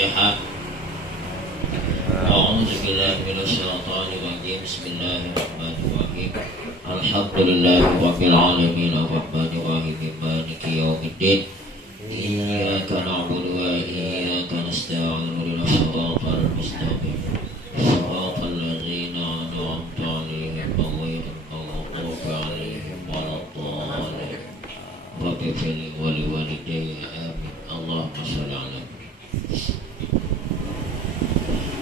Al-Fatihah. A'udzu billahi minasyaitonir rajim. Bismillahirrahmanirrahim. Alhamdulillahirabbil alamin arrahmanir rahim maliki yaumiddin. Iyyaka na'budu wa iyyaka nasta'in ihdinas siratal mustaqim. Siratal ladzina an'amta 'alaihim ghairil maghdubi 'alaihim waladdallin. Rabbi fili wa liwalidayya amin. Allahumma shalli 'ala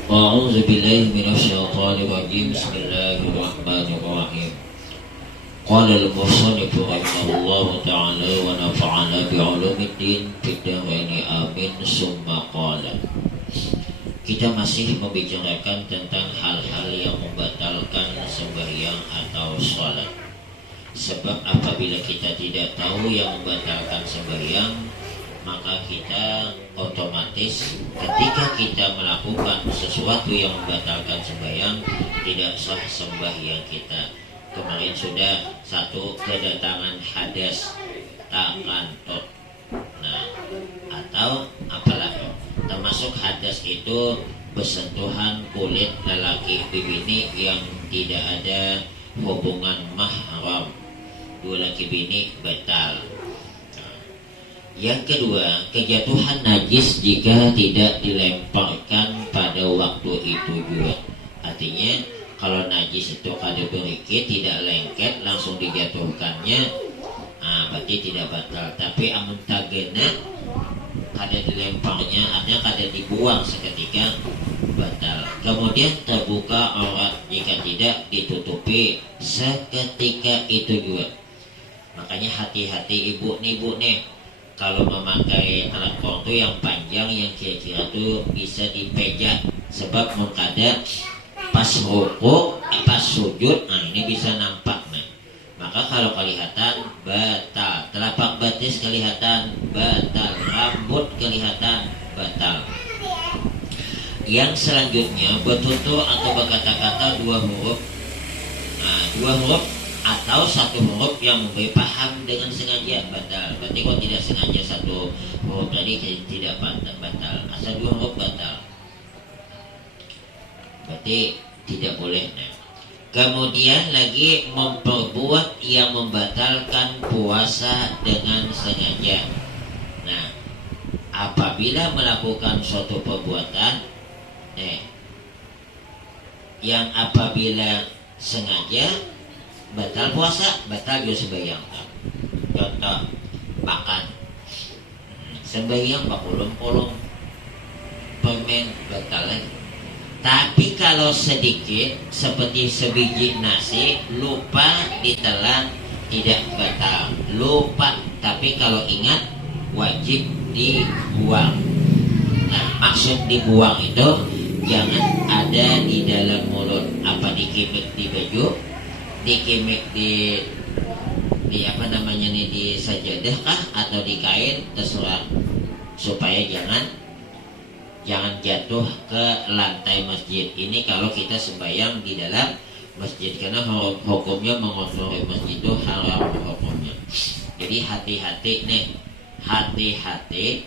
A'udzu billahi minasyaitonir rajim. Bismillahirrahmanirrahim. Qala al-musannif rahimahullahu ta'ala wa nafa'ana bi'ulumiddin fid dharain amin. Summa qala. Kita masih membicarakan tentang hal-hal yang membatalkan sembahyang atau salat. Sebab apabila kita tidak tahu yang membatalkan sembahyang, maka kita otomatis ketika kita melakukan sesuatu yang membatalkan sembahyang, tidak sah sembahyang kita. Kemarin sudah satu kedatangan hadas tak kantot. Nah, atau apalagi termasuk hadas itu bersentuhan kulit lelaki bini yang tidak ada hubungan mahram. Dua laki bini batal. Yang kedua, kejatuhan najis jika tidak dilemparkan pada waktu itu juga. Artinya kalau najis itu kada berikit, tidak lengket, langsung dijatuhkannya, berarti tidak batal. Tapi amun tagena kada dilemparnya, artinya kada dibuang seketika, batal. Kemudian terbuka aurat jika tidak ditutupi seketika itu juga. Makanya hati-hati ibu nih, kalau memakai alat kontu yang panjang yang kira-kira itu bisa dipejak, sebab mengkada pas rukuk, pas sujud, ini bisa nampak. Maka kalau kelihatan batal, telapak betis kelihatan batal, rambut kelihatan batal. Yang selanjutnya bertutur atau berkata-kata dua huruf, dua huruf atau satu huruf yang memberi paham dengan sengaja batal. Berarti kalau tidak sengaja satu huruf tadi tidak batal, asal dua huruf batal, berarti tidak boleh. Kemudian lagi memperbuat yang membatalkan puasa dengan sengaja. Nah, apabila melakukan suatu perbuatan yang apabila sengaja batal puasa, batal juga sembahyang. Contoh, makan sembahyang bakulung-kulung permen batal lagi. Tapi kalau sedikit seperti sebiji nasi lupa ditelan tidak batal. Lupa, tapi kalau ingat wajib dibuang. Nah, maksud dibuang itu jangan ada di dalam mulut. Apa dikimik di baju, dikimik di apa namanya nih, di sajadah kah atau di kain, terserah, supaya jangan jatuh ke lantai masjid. Ini kalau kita sembahyang di dalam masjid, karena hukumnya mengotori masjid itu haram hukumnya. Jadi hati-hati nih, hati-hati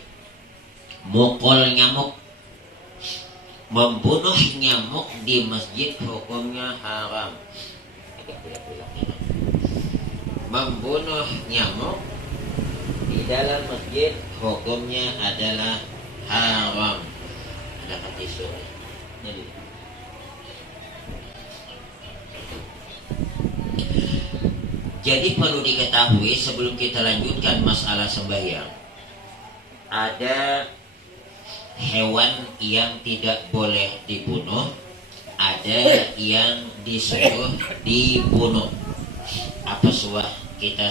mukul nyamuk, membunuh nyamuk di masjid hukumnya haram. Membunuh nyamuk di dalam masjid hukumnya adalah haram. Ada hati sore. Jadi perlu diketahui sebelum kita lanjutkan masalah sembahyang, ada hewan yang tidak boleh dibunuh, ada yang disuruh dibunuh. Apa suah kita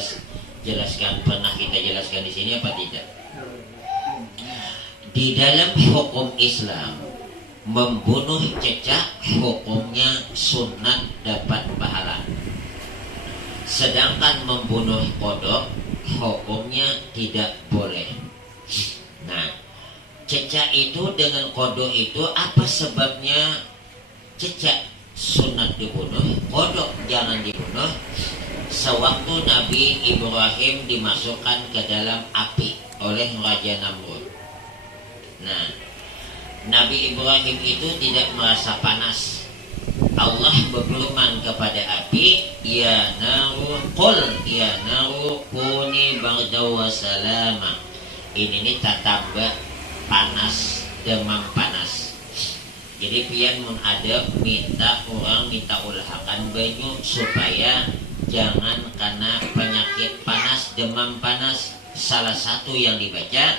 jelaskan, pernah kita jelaskan di sini apa tidak? Di dalam hukum Islam, membunuh cecak hukumnya sunat dapat pahala. Sedangkan membunuh kodok hukumnya tidak boleh. Nah, cecak itu dengan kodok itu apa sebabnya? Cecak sunat dibunuh, kodok jangan dibunuh. Sewaktu Nabi Ibrahim dimasukkan ke dalam api oleh Raja Namrud. Nah, Nabi Ibrahim itu tidak merasa panas. Allah berfirman kepada api, ya naru qul ya naru kuni bardaw wa salama. Ini tak tambah panas, demam panas. Jadi pian mun ada minta ulahakan banyu supaya jangan kena penyakit panas, demam panas. Salah satu yang dibaca,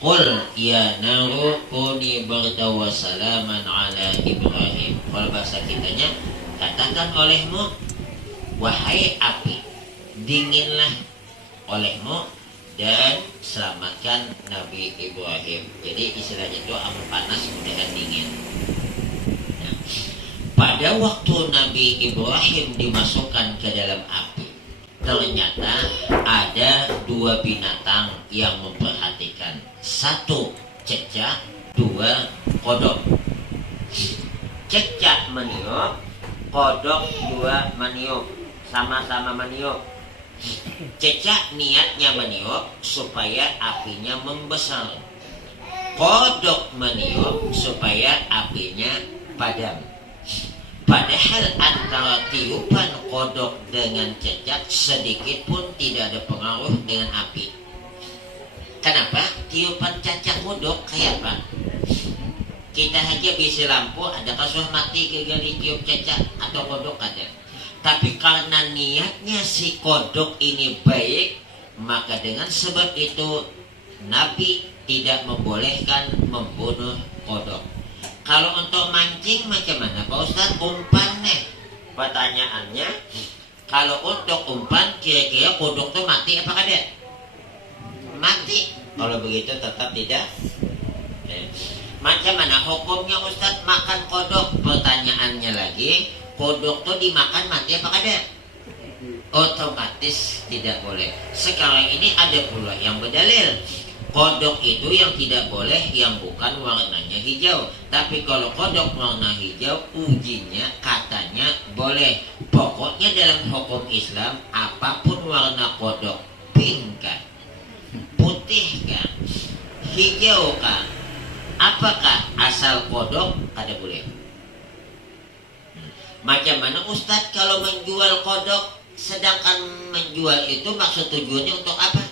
qul ya naru kuni bardaw wa salaman ala Ibrahim. Kalau bahasa kitanya, katakan olehmu, wahai api, dinginlah olehmu dan selamatkan Nabi Ibrahim. Jadi istilahnya itu amun panas mudahan dingin. Nah, pada waktu Nabi Ibrahim dimasukkan ke dalam api, ternyata ada dua binatang yang memperhatikan. Satu cecak, dua kodok. Cecak meniup, kodok dua meniup, sama-sama meniup. Cecak niatnya meniup supaya apinya membesar. Kodok meniup supaya apinya padam. Padahal antara tiupan kodok dengan cecak sedikit pun tidak ada pengaruh dengan api. Kenapa? Tiupan cecak kodok kayak apa? Kita aja bisa lampu, ada kasus mati gagal ditiup cecak atau kodok ada. Tapi karena niatnya si kodok ini baik, maka dengan sebab itu Nabi tidak membolehkan membunuh kodok. Kalau untuk mancing macam mana Pak Ustaz? Umpan nih. Pertanyaannya, kalau untuk umpan kira-kira kodok tuh mati apa kada? Mati. Kalau begitu tetap tidak. Macam mana hukumnya Ustaz makan kodok? Pertanyaannya lagi, kodok tuh dimakan mati apa kada? Otomatis tidak boleh. Sekarang ini ada pula yang berdalil, kodok itu yang tidak boleh yang bukan warnanya hijau. Tapi kalau kodok warna hijau, ujinya katanya boleh. Pokoknya dalam hukum Islam, apapun warna kodok, pink kan, putih kan, hijau kan, apakah asal kodok kada boleh. Macam mana Ustadz kalau menjual kodok, sedangkan menjual itu maksud tujuannya untuk apa?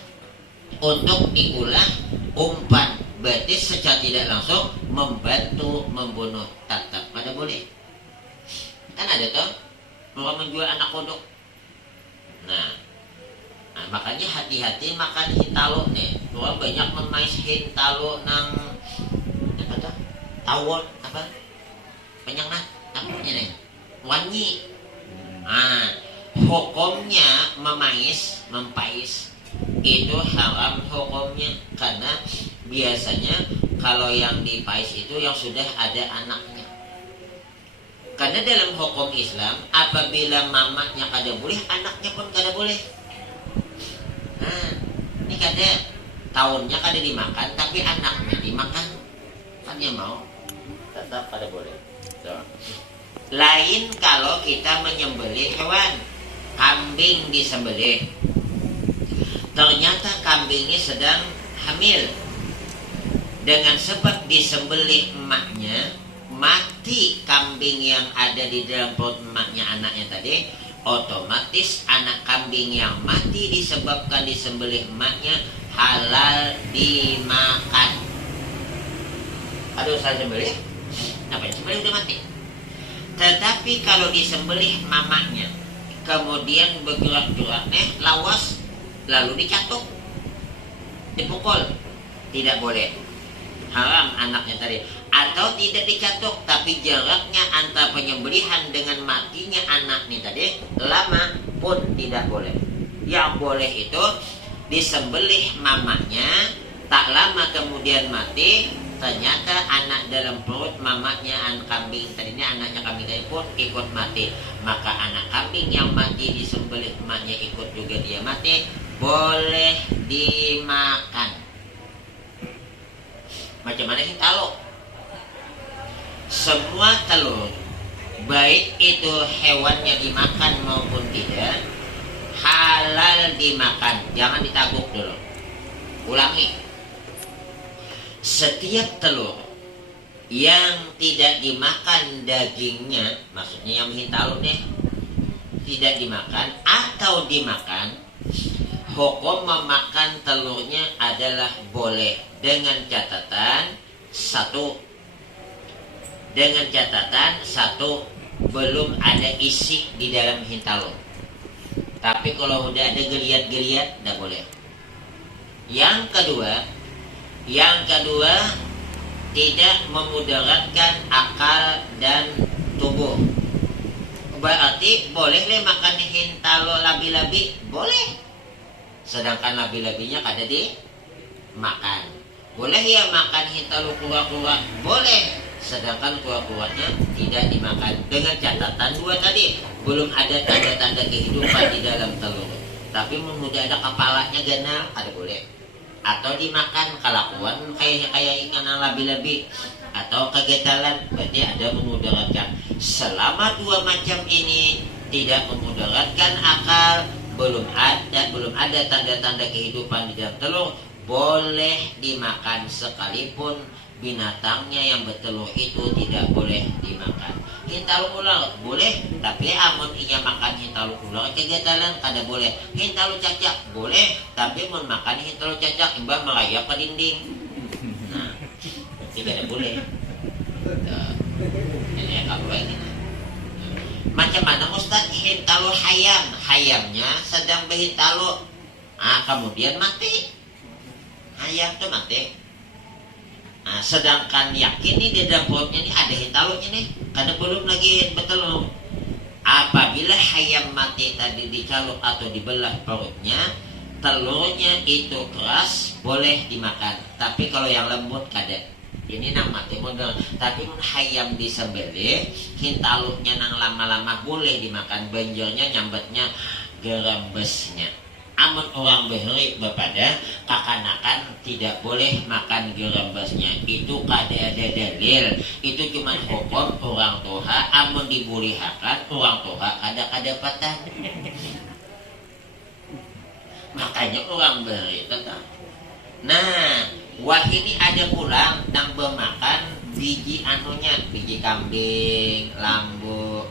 Untuk diolah umpan, berarti secara tidak langsung membantu membunuh, tetap kada boleh. Kan ada toh orang menjual anak kodok. Nah, makanya hati-hati makan hintalo nih. Orang banyak memais hintalo nang apa tuh? Tawon apa? Penyangna apa nih? Wangi. Hukumnya mempais itu haram hukumnya, karena biasanya kalau yang dipais itu yang sudah ada anaknya. Karena dalam hukum Islam, apabila mamanya kada boleh, anaknya pun kada boleh. Ini kada tahunnya kada dimakan, tapi anaknya dimakan, kan dia mau, tetap kada boleh. So. Lain kalau kita menyembelih hewan, kambing disembelih, ternyata kambingnya sedang hamil, dengan sebab disembelih emaknya, mati kambing yang ada di dalam perut emaknya, anaknya tadi, otomatis anak kambing yang mati disebabkan disembelih emaknya halal dimakan. Aduh, saya sembelih, apa yang sembelih udah mati. Tetapi kalau disembelih mamanya, kemudian bergerak-gerak lawas, lalu dicatuk, dipukul, tidak boleh, haram anaknya tadi. Atau tidak dicatuk, tapi jaraknya antara penyembelihan dengan matinya anak nih tadi lama, pun tidak boleh. Yang boleh itu disembelih mamanya, tak lama kemudian mati, ternyata anak dalam perut mamanya kambing tadinya, anaknya kambing tadi pun ikut mati, maka anak kambing yang mati disembelih emaknya ikut juga dia mati, boleh dimakan. Macam mana sih telur? Semua telur, baik itu hewannya dimakan maupun tidak, halal dimakan. Jangan ditaguk dulu, ulangi. Setiap telur yang tidak dimakan dagingnya, maksudnya yang hintalu nih tidak dimakan atau dimakan, hukum memakan telurnya adalah boleh dengan catatan satu, belum ada isi di dalam hintalu. Tapi kalau udah ada geliat-geliat, tidak boleh. Yang kedua, tidak memudaratkan akal dan tubuh. Berarti boleh makan hintalu labi-labi, boleh. Sedangkan labi-labinya kada dimakan. Boleh ya makan hintalu kura-kura, boleh. Sedangkan kura-kuranya tidak dimakan. Dengan catatan dua tadi, belum ada tanda-tanda kehidupan di dalam telur. Tapi sudah ada kepalanya ganal, ada boleh. Atau dimakan kelakuan kayak ikan labi-labi atau kegetalan, berarti ada memudaratkan. Selama dua macam ini tidak memudaratkan akal, belum ada tanda-tanda kehidupan di dalam telur, boleh dimakan sekalipun binatangnya yang bertelur itu tidak boleh dimakan. Hintalu ular boleh, tapi amun ia makan hintalu ular kegetalan kada boleh. Hintalu cacak boleh, tapi mun makan hintalu cacak imbah merayap ke dinding. Nah, tidak boleh. Ini kalau ini. Macam mana Ustaz hintalu hayamnya sedang berhintalu, kemudian mati. Hayam tuh mati. Nah, sedangkan yakin nih di dalam perutnya ini ada hintalunya nih, karena belum lagi bertelur. Apabila hayam mati tadi dicaluk atau dibelah perutnya, telurnya itu keras, boleh dimakan. Tapi kalau yang lembut kada. Ini nang mati modal. Tapi mun hayam disembelih, hintalunya nang lama-lama boleh dimakan. Banjirnya nyambetnya gerembesnya. Amun orang beheri bepada kakanakan tidak boleh makan gerembasnya. Itu kada ada dalil. Itu cuma hukum orang tua. Amun dibulihakan orang tua kada patah. Makanya orang beheri tetap. Nah, wah ini ada pulang nang bermakan biji biji kambing, lambu.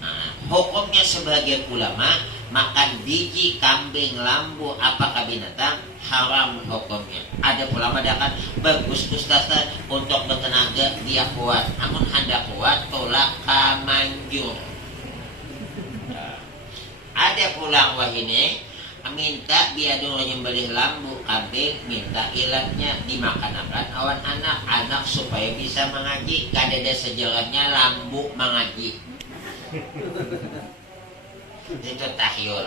Nah, hukumnya sebagian ulama makan biji kambing, lambu, apakah binatang haram hukumnya. Ada ulama mengatakan bagus Ustaz untuk bertenaga dia kuat. Namun hendak kuat tolak kamanjur. Ada pulang wah ini minta biadul nyembelih lambu kambing, minta ilatnya dimakan awan anak supaya bisa mengaji. Kadada sejarahnya lambu mengaji. Itu tahyul.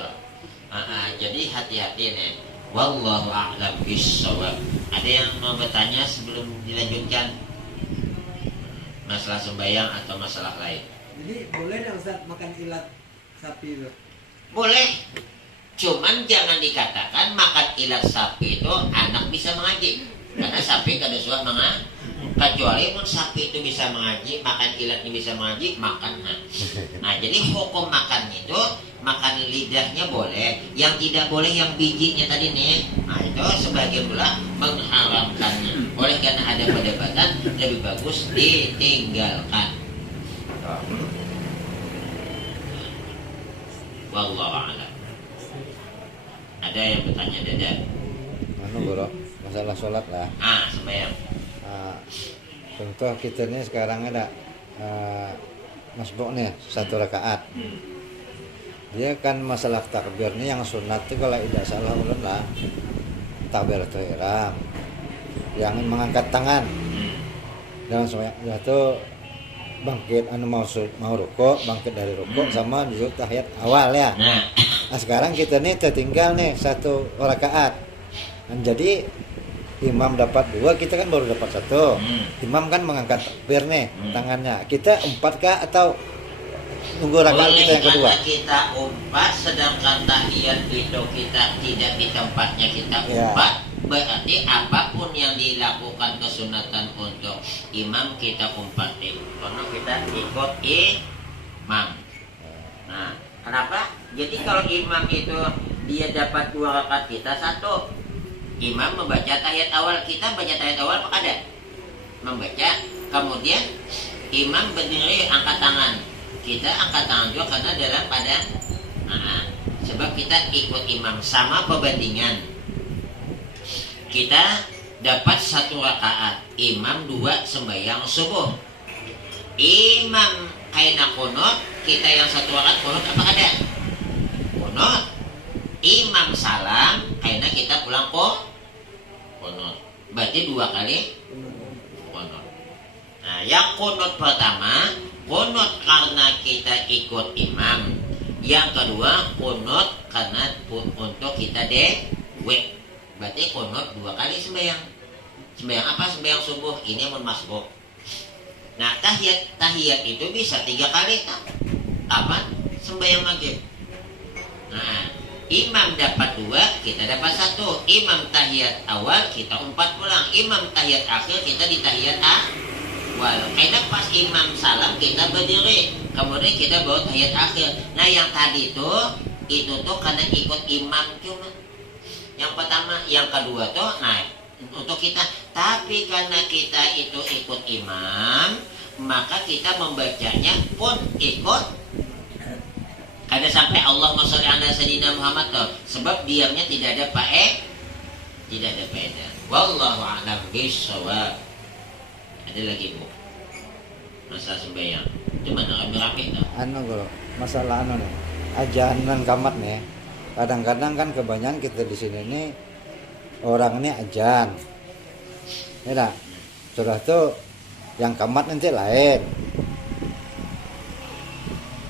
Jadi hati-hati nih. Wallahu a'lam bishawab. Ada yang mau bertanya sebelum dilanjutkan masalah sembahyang atau masalah lain? Jadi boleh nggak Ustaz makan ilat sapi itu? Boleh. Cuman jangan dikatakan makan ilat sapi itu anak bisa mengaji. Karena sapi kada suka mengaji. Kecuali pun sapi itu bisa mengaji, makan ilatnya bisa mengaji, makan. Nah, jadi hukum makan itu, makan lidahnya boleh. Yang tidak boleh yang bijinya tadi nih. Nah, itu sebagian pula mengharamkannya. Oleh karena ada perdebatan, lebih bagus ditinggalkan. Wallahu a'lam. Ada yang bertanya Dada? Bro, masalah sholat lah. Sembahyang. Contoh kita nih sekarang ada masbuk nih 1 rakaat. Dia kan masalah takbir nih yang sunat tuh kalau tidak salah ulun lah takbiratul ihram, yang mengangkat tangan dan semuanya itu bangkit mau rukuk, bangkit dari rukuk sama duduk tahiyat awal ya. Nah sekarang kita nih tertinggal nih 1 rakaat. Dan jadi imam dapat 2, kita kan baru dapat 1. Imam kan mengangkat takbir nih tangannya. Kita umpat kah atau nunggu rakaat kita yang kedua? Kita umpat, sedangkan tahiyat itu kita tidak di tempatnya kita umpat. Berarti apapun yang dilakukan kesunatan untuk imam kita umpatin. Karena kita ikut imam. Nah, kenapa? Jadi kalau imam itu dia dapat 2 rakaat, kita 1. Imam membaca tahiyat awal, kita baca tahiyat awal apa kada? Membaca Kemudian imam berdiri angkat tangan. Kita angkat tangan juga karena dalam pada sebab kita ikut imam. Sama perbandingan. Kita dapat 1 rakaat, imam 2 sembahyang subuh. Imam kaina kunut, kita yang 1 rakaat kunut apa ada? Kunut. Imam salam, kaina kita pulang kunut. Berarti 2 kali kunut. Nah, yang kunut pertama, kunut karena kita ikut imam. Yang kedua, kunut karena untuk kita dewe. Berarti kunut 2 kali sembahyang. Sembahyang apa? Sembahyang subuh. Ini mun masbuk. Nah, tahiyat itu bisa 3 kali tak? Apa? Sembahyang maghrib. Nah, imam dapat 2, kita dapat 1. Imam tahiyat awal, kita 4 pulang. Imam tahiyat akhir, kita di tahiyat awal. Karena pas imam salam, kita berdiri. Kemudian kita bawa tahiyat akhir. Nah, yang tadi itu tuh karena ikut imam cuma. Yang pertama, yang kedua tuh, nah untuk kita. Tapi karena kita itu ikut imam, maka kita membacanya pun ikut. Ada sampai Allahumma sholli ala sayyidina Muhammad tuh. Sebab diamnya tidak ada tidak ada faedah. Wallahu a'lam bishawab. Ada lagi Bu? Masalah sembahyang. Itu mana rame-rame tuh? Kalau masalah nih, ajanan kamat nih. Kadang-kadang kan kebanyakan kita di sini nih orang ini ajan, ya dah. Sudah tuh yang kamat nanti lain.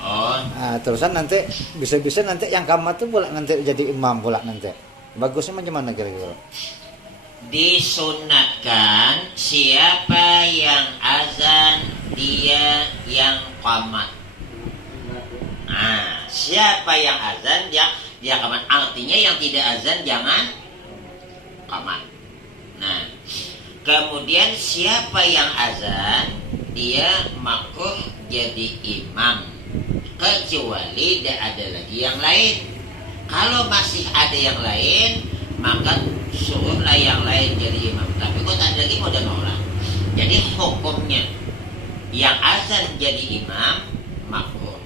Nah, terusan nanti bisa-bisa nanti yang kamat tuh pula nanti jadi imam pula nanti. Bagusnya macam mana kira-kira? Disunatkan siapa yang azan dia yang qamat. Nah, siapa yang azan dia qamat. Artinya yang tidak azan jangan qamat. Nah, kemudian siapa yang azan dia makruh jadi imam, kecuali tidak ada lagi yang lain. Kalau masih ada yang lain, maka suruhlah yang lain jadi imam. Tapi kok tak ada lagi mau dan orang. Jadi hukumnya yang azan jadi imam makruh.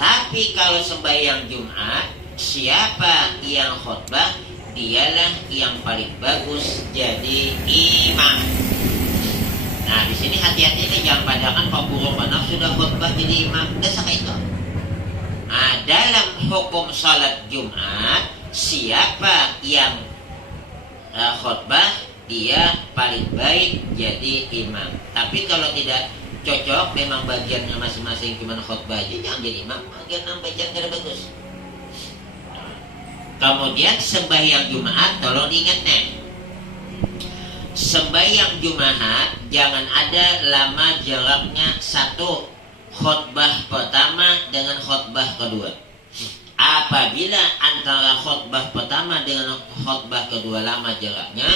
Tapi kalau sembahyang Jumat, siapa yang khutbah dialah yang paling bagus jadi imam. Nah, di sini hati-hati nih, jangan padahkan Pak Burung Panaf sudah khutbah jadi imam. Dasar itu. Nah, dalam hukum salat Jumat, siapa yang khutbah dia paling baik jadi imam. Tapi kalau tidak cocok, memang bagiannya masing-masing cuma khutbah aja, jangan jadi imam. Bagian baca tidak bagus. Kemudian sembahyang Jumat, tolong diingat nih. Sembahyang Jumat jangan ada lama jaraknya satu khutbah pertama dengan khutbah kedua. Apabila antara khutbah pertama dengan khutbah kedua lama jaraknya,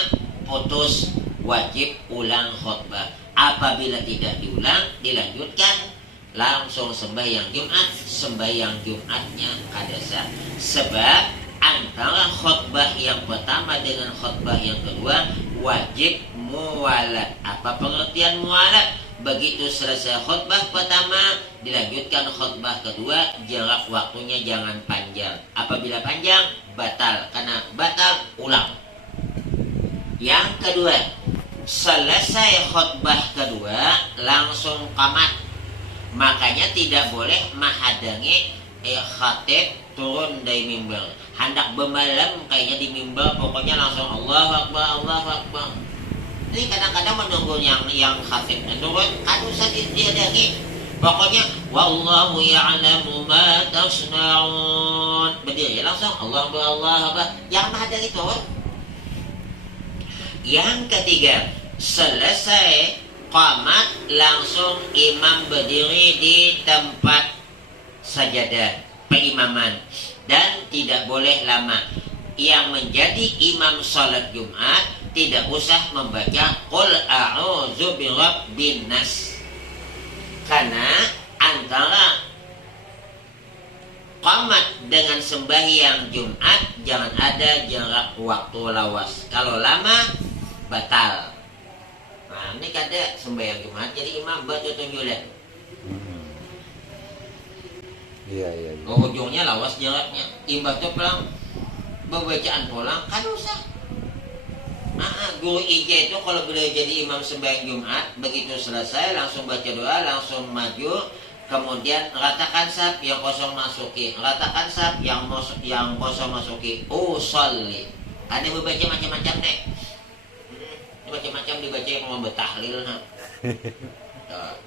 putus, wajib ulang khutbah. Apabila tidak diulang, dilanjutkan langsung sembahyang Jumat, sembahyang Jumatnya kadasa. Sebab antara khutbah yang pertama dengan khutbah yang kedua wajib muwalat. Apa pengertian muwalat? Begitu selesai khutbah pertama, dilanjutkan khutbah kedua, jarak waktunya jangan panjang. Apabila panjang, batal. Karena batal, ulang. Yang kedua, selesai khutbah kedua, langsung qamat. Makanya tidak boleh menghadangi khatib turun dari mimbar. Hendak bermalam kayaknya di mimbar, pokoknya langsung Allahu Akbar, Allahu Akbar. Ini kadang-kadang menunggu yang khatibnya turun, kan usah dihadangi. Pokoknya wallahu ya'lamu ma tasna'un. Berdiri langsung Allahu Akbar, Allahu Akbar. Yang menghadangi turun. Yang ketiga, selesai qamat langsung imam berdiri di tempat sajadah peimaman dan tidak boleh lama. Yang menjadi imam salat Jumat tidak usah membaca qul a'udzu birabbin nas, karena antara qamat dengan sembahyang Jumat jangan ada jarak waktu lawas. Kalau lama batal. Nah, ini kada sembahyang Jumat jadi imam baca tunjulan. Iya. Ujungnya lawas jaraknya. Imbah tu pulang bacaan pulang kan usah. Guru IJ itu kalau beliau jadi imam sembahyang Jumat, begitu selesai langsung baca doa, langsung maju, kemudian ratakan saf yang kosong masuki, ratakan saf yang kosong masuki. Usolli. Ada berbaca macam-macam nih. Macam-macam dibaca yang mau betahlil.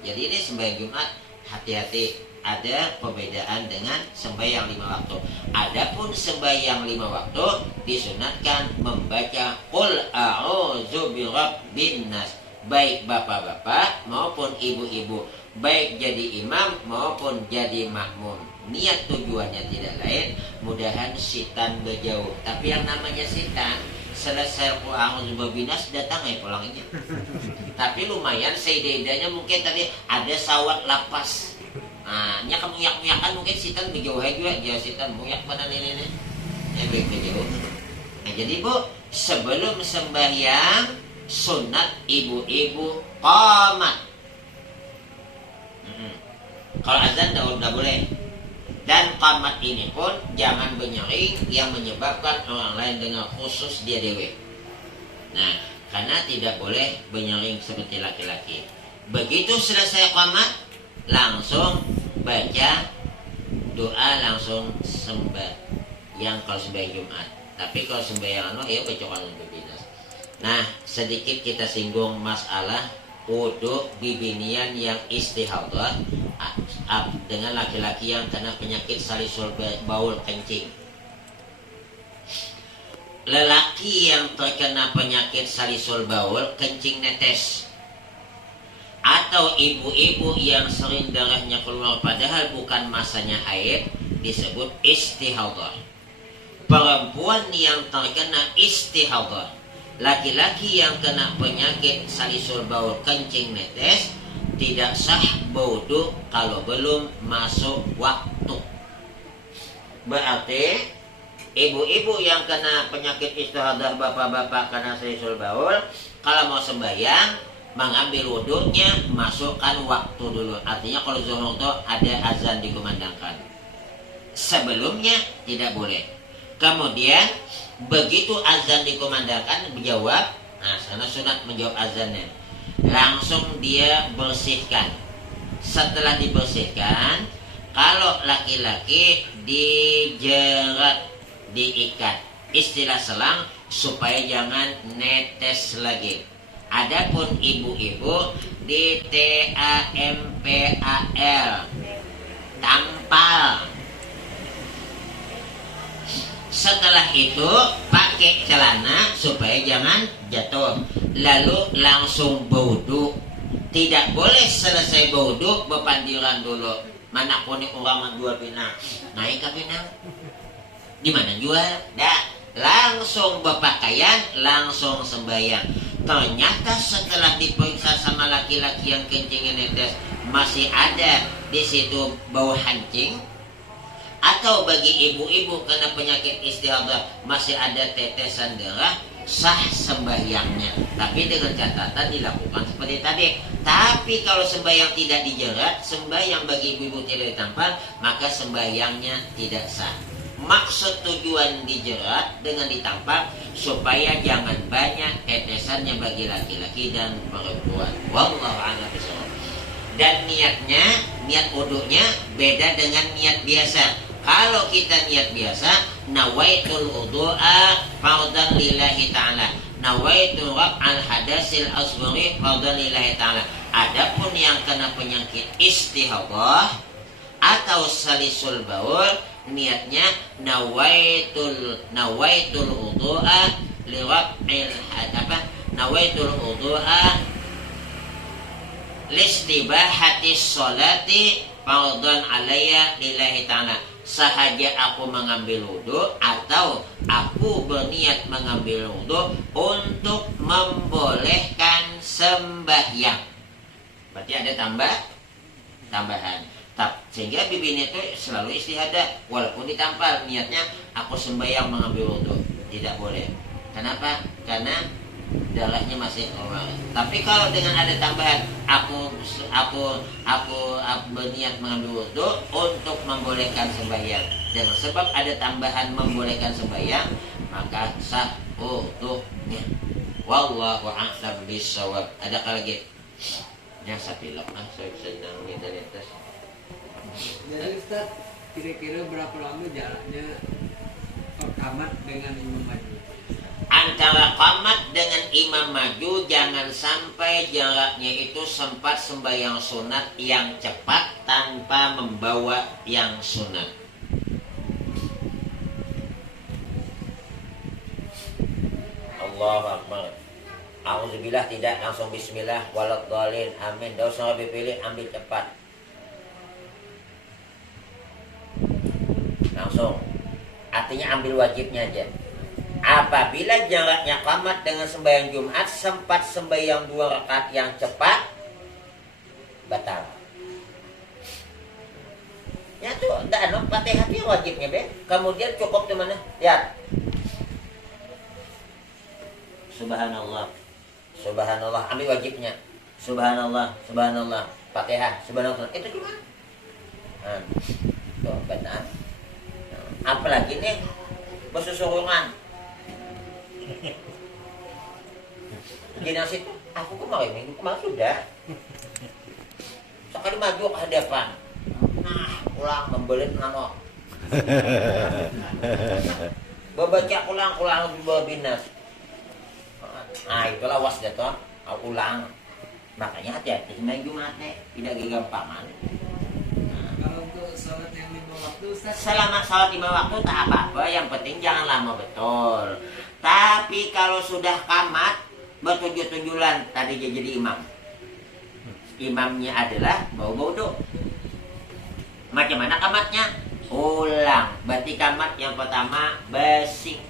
Jadi ini sembahyang Jumat hati-hati. Ada perbedaan dengan sembahyang 5 waktu. Adapun sembahyang 5 waktu disunatkan membaca Qul a'udzu birabbin nas, baik bapak-bapak maupun ibu-ibu, baik jadi imam maupun jadi makmum. Niat tujuannya tidak lain, mudahan setan berjauh. Tapi yang namanya setan selesai Qul a'udzu birabbin nas datang pulangnya. Tapi lumayan seidanya mungkin tadi ada sawat lapas. Nya kemuyak-muyakan mungkin setan berjauh juga dia setan muyak pada ini baik berjauh. Jadi Bu, sebelum sembahyang sunat ibu-ibu qamat. Kalau azan dah boleh. Dan qamat ini pun jangan benyering yang menyebabkan orang lain dengan khusus dia dewe. Nah, karena tidak boleh benyering seperti laki-laki. Begitu selesai qamat langsung baca doa, langsung sembahyang kalau sembahyang Jumat. Tapi kalau sembahyang baca Qul binas. Nah, sedikit kita singgung masalah wudu bibinian yang istihadah dengan laki-laki yang kena penyakit salisul baul kencing. Lelaki yang terkena penyakit salisul baul kencing netes, atau ibu-ibu yang sering darahnya keluar padahal bukan masanya haid disebut istihadah. Perempuan yang terkena istihadah, laki-laki yang kena penyakit salisul baul kencing netes tidak sah wudu kalau belum masuk waktu. Berarti ibu-ibu yang kena penyakit istihadah, bapak-bapak kena salisul baul, kalau mau sembahyang mengambil wudhunya, masukkan waktu dulu. Artinya kalau zuhur itu ada azan dikumandangkan. Sebelumnya tidak boleh. Kemudian begitu azan dikumandangkan menjawab, sana sunat menjawab azannya. Langsung dia bersihkan. Setelah dibersihkan, kalau laki-laki dijerat, diikat. Istilah selang supaya jangan netes lagi. Adapun ibu-ibu di TAMPAL, tampal. Setelah itu pakai celana supaya jangan jatuh. Lalu langsung wudu. Tidak boleh selesai wudu berpandiran dulu. Mana koni orang jual pinang, naik ke pinang. Di mana jual? Dah. Langsung berpakaian, langsung sembahyang. Ternyata setelah diperiksa sama laki-laki yang kencingnya netes masih ada di situ bau hancing, atau bagi ibu-ibu kena penyakit istihadah masih ada tetesan darah, sah sembahyangnya. Tapi dengan catatan dilakukan seperti tadi. Tapi kalau sembahyang tidak dijerat, sembahyang bagi ibu-ibu tidak ditampal, maka sembahyangnya tidak sah. Maksud tujuan dijerat dengan ditampar supaya jangan banyak tetesannya bagi laki-laki dan perempuan. Wallahu a'lam bishawab. Dan niatnya, niat wudunya beda dengan niat biasa. Kalau kita niat biasa, nawaitul wudu'a fardhan lillahi ta'ala, nawaitu raf'al hadasil asghari fardhan lillahi ta'ala. Adapun yang kena penyakit istihadah atau salisul baul, niatnya nawaitul wudu'a liraf'il nawaitul wudu'a listibahatis sholati fardhan alayya lillahi ta'ala. Sahaja aku mengambil wudu atau aku berniat mengambil wudu untuk membolehkan sembahyang. Berarti ada tambahan. Sehingga bibirnya itu selalu istihadah walaupun ditampal niatnya aku sembahyang mengambil wudu. Tidak boleh. Kenapa? Karena Jaraknya masih orang. Tapi kalau dengan ada tambahan aku berniat mengambil wudhu untuk membolehkan sembahyang. Dan sebab ada tambahan membolehkan sembahyang, maka sah wudhunya. Wallahu a'lam bishawab. Adakah lagi? Ya sapilok saya senang dari atas. Jadi Ustaz, kira-kira berapa lama jaraknya qamat dengan imam maju? Antara qamat dengan imam maju jangan sampai jaraknya itu sempat sembahyang sunat yang cepat tanpa membawa yang sunat. Allahu Akbar. Alhamdulillah, tidak langsung bismillah waladhdallin amin. Tidak usah pilih, ambil cepat. Langsung. Artinya ambil wajibnya aja. Apabila jaraknya qamat dengan sembahyang Jumat sempat sembahyang 2 rakaat yang cepat, batal. Ya tuh, enggak ada Fatihah itu wajibnya, be. Kemudian cukup di mana? Lihat. Subhanallah. Subhanallah, ambil wajibnya. Subhanallah, subhanallah. Fatihah, subhanallah. Itu cuma. Tuh, benar. Apalagi nih bersusurungan. Jenazah itu aku kemarin minggu kemarin sudah. Sekali maju ke hadapan. Nah, pulang membelit nama. Baca ulang di bawah binas. Nah, itulah was jatuh. Ulang. Makanya hati-hati sembahyang Jumat tidak gampang. Kalau untuk sholat yang 5 waktu Ustaz, Selama sholat 5 waktu tak apa-apa, yang penting jangan lama betul. Tapi kalau sudah qamat bertujuh-tujulan tadi dia jadi imam. Imamnya adalah bau-bau do. Macam mana qamatnya? Ulang. Berarti qamat yang pertama bersih.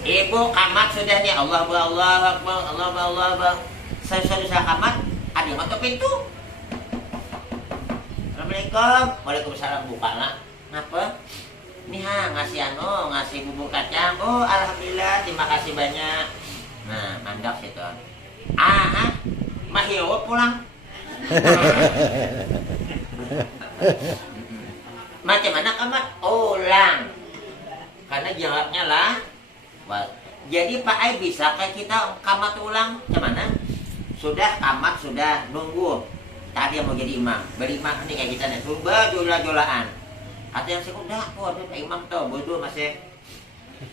Ibu qamat sudah nih, Allah Akbar, Allah Akbar. Saya sudah qamat, ada yang ngetok pintu. Assalamualaikum. Waalaikumsalam, bukalah. Ngapa? Ini ngasih bubur kacang. Oh, alhamdulillah, terima kasih banyak. Nah, mandak situ. Mahiro pulang. Macam mana qamat? Ulang. Karena jaraknya lah. Jadi Pak Ai bisa kayak kita qamat ulang. Macam mana? Sudah qamat, sudah nunggu. Tadi yang mau jadi imam, berimam nih kayak kita nih, berjola-jolaan. Kata yang udah, ada Pak Imam tuh, bodoh masih.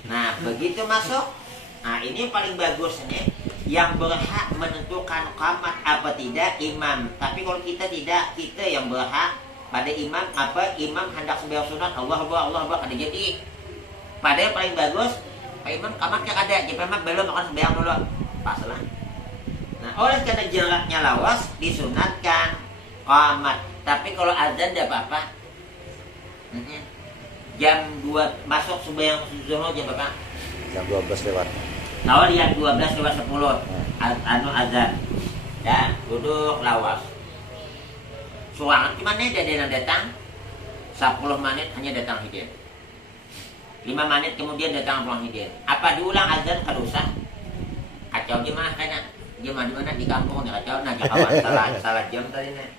Nah, begitu masuk. Nah, ini yang paling bagus nih. Yang berhak menentukan qamat apa tidak imam. Tapi kalau kita tidak, kita yang berhak pada imam. Apa imam hendak sembahyang sunat, Allah Akbar, ada jadi. Pada yang paling bagus, Pak Imam qamat yang ada, jadi Imam belum akan sembahyang dulu. Pas lah. Nah, oleh karena jaraknya lawas disunatkan qamat. Tapi kalau azan tidak apa-apa. Jam 2 masuk sembahyang zuhur jam berapa? Jam 12 lewat. Tahu lihat 12 lewat 10. Azan. Dan duduk lawas. Suangan gimana dia datang? 10 menit hanya datang hidin. 5 menit kemudian datang pulang hidin. Apa diulang azan kada usah? Kacau gimana kayaknya? Gimana di mana di kampung nih kacau nah kawan salah jam tadi nih.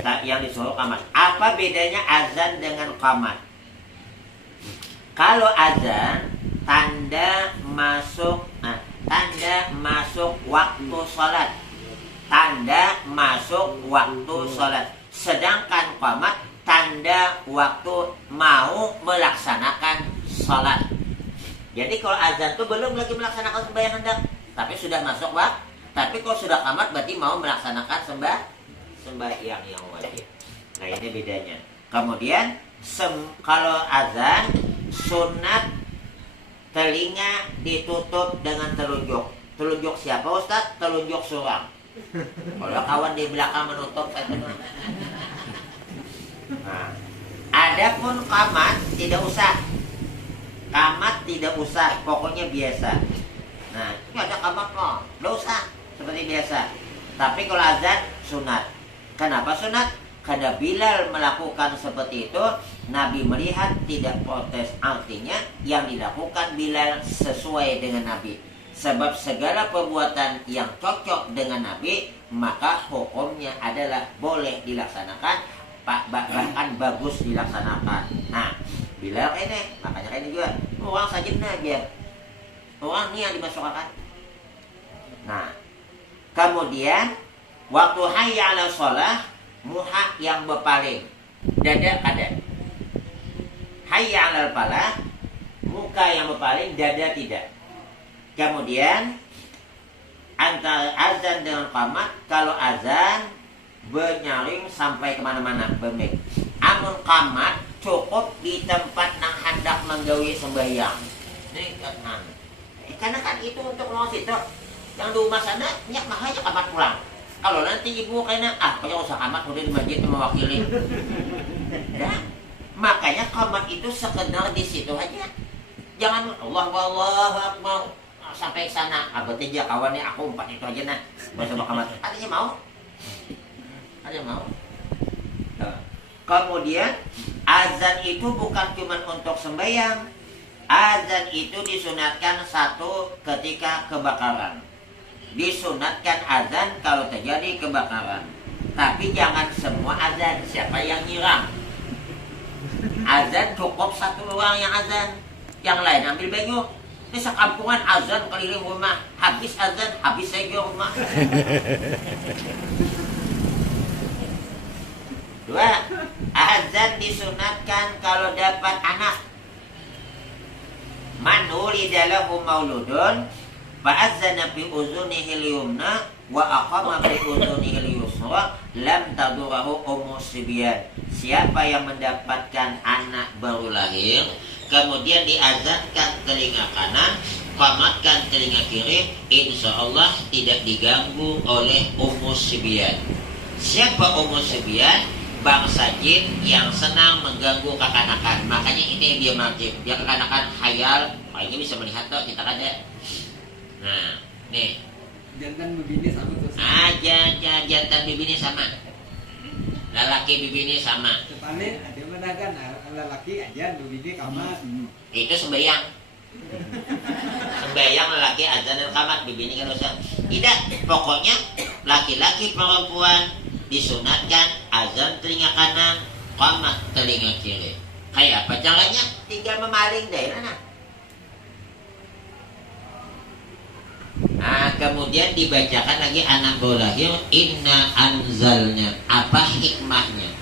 Nah, yang disuruh qamat. Apa bedanya azan dengan qamat? Kalau azan tanda masuk waktu salat. Tanda masuk waktu salat. Sedangkan qamat tanda waktu mau melaksanakan salat. Jadi kalau azan itu belum lagi melaksanakan sembahyang hendak, tapi sudah masuk waktu. Tapi kalau sudah qamat berarti mau melaksanakan sembahyang yang wajib. Nah, ini bedanya. Kemudian kalau azan sunat telinga ditutup dengan telunjuk. Telunjuk siapa Ustaz? Telunjuk surang. Kalau kawan di belakang menutup Nah, adapun qamat tidak usah. Qamat tidak usah, pokoknya biasa. Nah, ini ada qamat kok, tidak usah seperti biasa. Tapi kalau azan sunat. Kenapa sunat? Karena Bilal melakukan seperti itu Nabi melihat tidak protes, artinya yang dilakukan Bilal sesuai dengan Nabi. Sebab segala perbuatan yang cocok dengan Nabi, maka hukumnya adalah boleh dilaksanakan, bahkan bagus dilaksanakan. Nah, Bilal ini, makanya ini juga orang sajidna biar orang ini yang dimasukkan. Nah, kemudian waktu hayya ala sholah, muha yang berpaling, dada kada. Hayya ala falah, muka yang berpaling, dada tidak. Kemudian antara azan dengan qamat, kalau azan bernyaring sampai kemana-mana, bermik. Amun qamat cukup di tempat nang hendak menggawi sembahyang. Ini kan, karena kan itu untuk orang situ yang di rumah sana nyak makanya qamat pulang. Kalau nanti ibu kayaknya pokoknya usah qamat udah di masjid mewakili. Ya, makanya qamat itu sekedar di situ aja. Jangan Allah Akbar sampai sana. Berarti dia kawannya aku umpat itu aja nah. Bahasa qamat. Adanya mau? Ada mau? Kemudian azan itu bukan cuma untuk sembahyang. Azan itu disunatkan satu ketika kebakaran. Disunatkan azan kalau terjadi kebakaran. Tapi jangan semua azan. Siapa yang nyiram? Azan cukup satu orang yang azan. Yang lain ambil bego. Ini sekampungan azan keliling rumah. Habis azan, habis saya rumah. Dua, azan disunatkan kalau dapat anak. Man wulida lahu mauludun fa'azzana fi uzunihi al-yumna wa aqama fi uzunihi al-yusra lam tadurahu umusibyan. Siapa yang mendapatkan anak baru lahir, kemudian diazankan telinga kanan, qamatkan telinga kiri, insya Allah tidak diganggu oleh umusibyan. Siapa umusibyan? Bangsa jin yang senang mengganggu kekanakan. Makanya ini dia marjib. Dia kekanakan khayal. Ini bisa melihat tuh kita ada. Nah, nih. Jantan begini sama tuh. Jantan bibini sama. Lelaki bibini sama. Depannya ada medagan lelaki aja begini kamar. Itu sembahyang. Sembahyang lelaki azan dan kamar bibini kan usah. Tidak, pokoknya laki-laki perempuan disunatkan azan telinga kanan, qamat telinga kiri. Kayak apa caranya? Tinggal memaling deh, nah. Nah, kemudian dibacakan lagi anak baru lahir, inna anzalnya. Apa hikmahnya?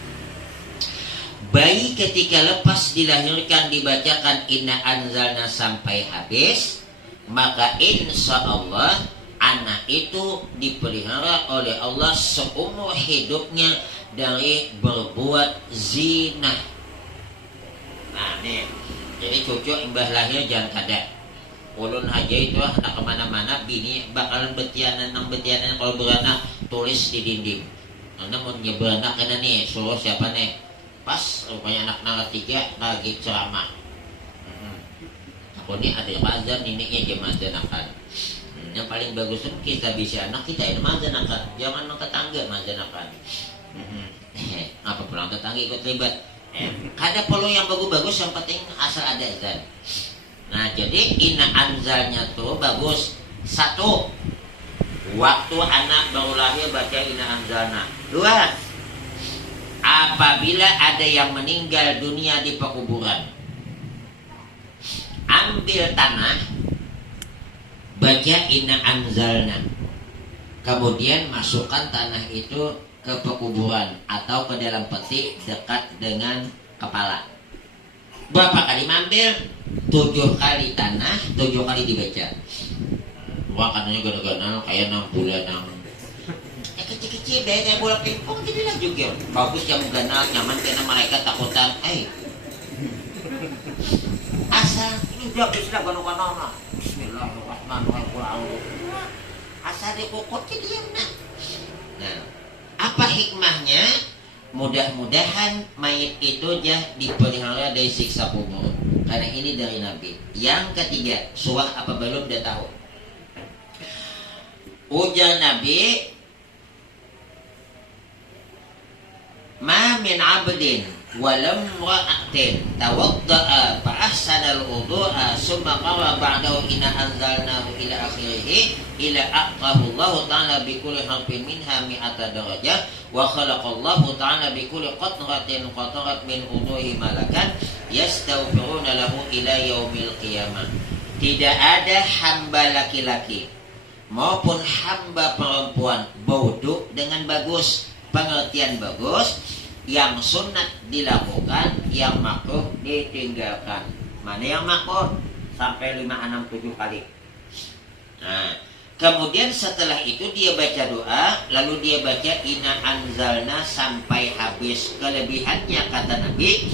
Bayi ketika lepas dilahirkan dibacakan inna anzalna sampai habis, maka insya Allah anak itu dipelihara oleh Allah seumur hidupnya dari berbuat zina. Nah nih, jadi cucu imbah lahir jangan kada. Ulun aja itu anak kemana-mana, bini bakalan betianan kalau beranak tulis di dinding. Anda mau beranak kena nih, suruh siapa nih? Pas rupanya anak nala 3 lagi ceramah. Aku nih ada azan, neneknya jemazanakan. Yang paling bagus itu kita bisa anak kita ini mazanakan, jangan anak tetangga mazanakan. Apa pulang tetangga ikut terlibat? Kada perlu yang bagus-bagus, yang penting asal ada azan. Nah jadi inna anzalnya tuh bagus. Satu, waktu anak baru lahir baca inna anzalna. Dua, apabila ada yang meninggal dunia di pekuburan, ambil tanah, baca inna anzalna, kemudian masukkan tanah itu ke pekuburan atau ke dalam peti dekat dengan kepala. Berapa kali ambil? 7 kali tanah, 7 kali dibaca. Wah katanya gana-gana kayak 6 bulan kecil-kecil deh kayak bola pingpong jadilah juga. Bagus yang ganal, nyaman karena malaikat takutan. Asal ini udah bisa gana-gana. Bismillahirrahmanirrahim. Asal dikukut jadi enak. Nah, apa hikmahnya? Mudah-mudahan mayit itu dipelihara dari siksa kubur. Karena ini dari Nabi. Yang ketiga, suah apa belum dia tahu. Ujar Nabi, ma min abdin walam ra'atin tawadda'a fa ahsanal wudu'a summa qara ba'dahu inna anzalnahu ila akhirih ila aqahu Allah ta'ala bi kulli harfin minha mi'ata darajah wa khalaqallahu ta'ala bi kulli qatratin qatarat min wudu'i malakan yastaghfiruna lahu ila yaumil qiyamah. Tidak ada hamba laki-laki maupun hamba perempuan baudu dengan bagus, pengertian bagus, yang sunat dilakukan, yang makruh ditinggalkan. Mana yang makruh? Sampai 5, 6, 7 kali. Nah, kemudian setelah itu dia baca doa, lalu dia baca inna anzalna sampai habis. Kelebihannya kata Nabi,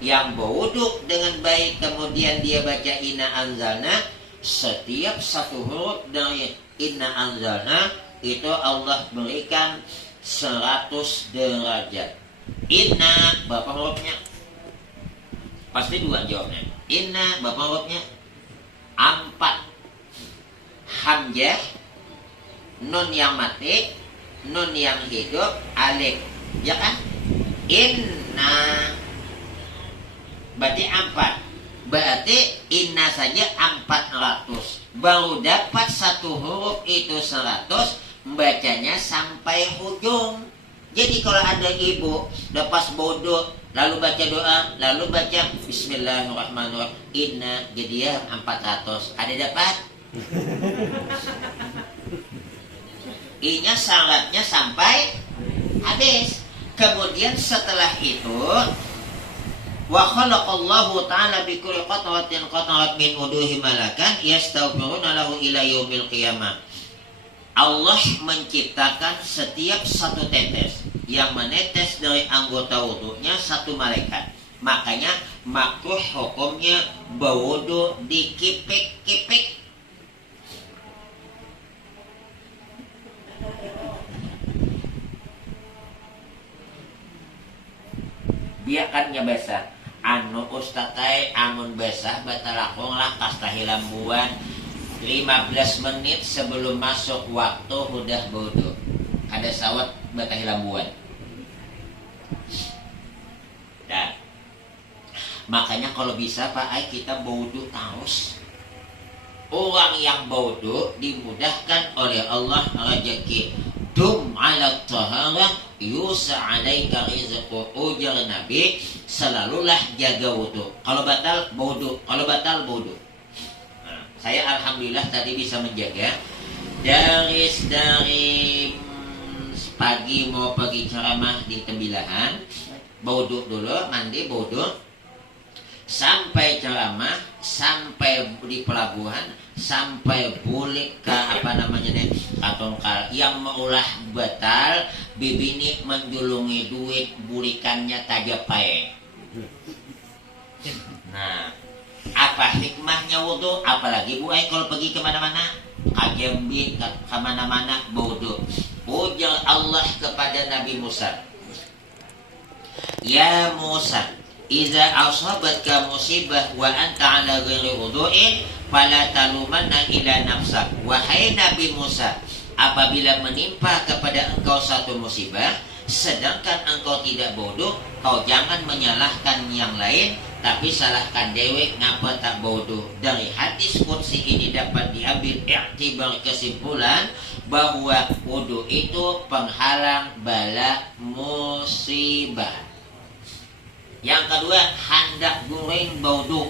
yang berwudu dengan baik kemudian dia baca inna anzalna, setiap satu huruf dari inna anzalna itu Allah berikan 100 derajat. Inna berapa hurufnya? Pasti 2 jawabnya. Inna berapa hurufnya? 4. Hamzah, nun yang mati, nun yang hidup, alif. Ya kan? Inna berarti 4. Berarti inna saja 400. Baru dapat satu huruf itu 100, bacanya sampai ujung. Jadi kalau ada ibu lepas bodoh lalu baca doa, lalu baca bismillahirrahmanirrahim, inna, jadi ya 400. Ada dapat? I-nya syaratnya sampai habis. Kemudian setelah itu wa khalaqallahu ta'ala bi kulli qatratin qatarat min wuduhi malakan yastaghfiruna lahu ila yaumil qiyamah. Allah menciptakan setiap satu tetes yang menetes dari anggota wudunya satu malaikat. Makanya makruh hukumnya berwudu dikipik-kipik. Biarkannya basah. Anu ustatai amun basah batalakong lah kastahilambuan 15 menit sebelum masuk waktu udah bodoh. Ada sawat batahilambuan. Dan makanya kalau bisa Pak Ai kita bodoh terus. Orang yang bodoh dimudahkan oleh Allah rezeki. Dum ala taharah yusa alaika rizqu. Ujar Nabi, selalulah jaga wudu. Kalau batal bodoh, kalau batal bodoh. Saya alhamdulillah tadi bisa menjaga dari pagi mau pergi ceramah di Tembilahan, bodoh dulu, mandi bodoh, sampai ceramah, sampai di pelabuhan, sampai bulik ke apa namanya nih, katongkal yang maulah batal, bibini menjulungi duit bulikannya tajapai. Nah, apa hikmahnya wudu? Apalagi Bu Ai kalau pergi kemana-mana, kajembi kemana-mana wudu. Ujar Allah kepada Nabi Musa, ya Musa, iza asabatka musibah wa anta ala ghairi wudu'in fala talumanna ila nafsak. Wahai Nabi Musa, apabila menimpa kepada engkau satu musibah sedangkan engkau tidak bodoh, kau jangan menyalahkan yang lain, tapi salahkan dewek ngapa tak bodoh. Dari hadis qudsi ini dapat diambil iktibar kesimpulan bahwa wudu itu penghalang bala musibah. Yang kedua, hendak goreng bodoh.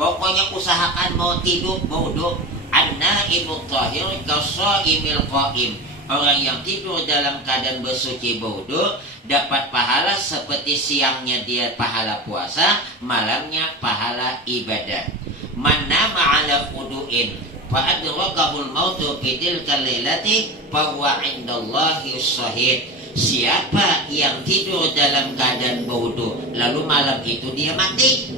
Pokoknya usahakan mau tidur bodoh. An-naimu tahir kasaimil qaim. Orang yang tidur dalam keadaan bersuci bodoh dapat pahala seperti siangnya dia pahala puasa, malamnya pahala ibadah. Man nama ala wudu'in fa adrakahul mautu fi tilkal lailati fa huwa indallahi shahid. Siapa yang tidur dalam keadaan bodoh lalu malam itu dia mati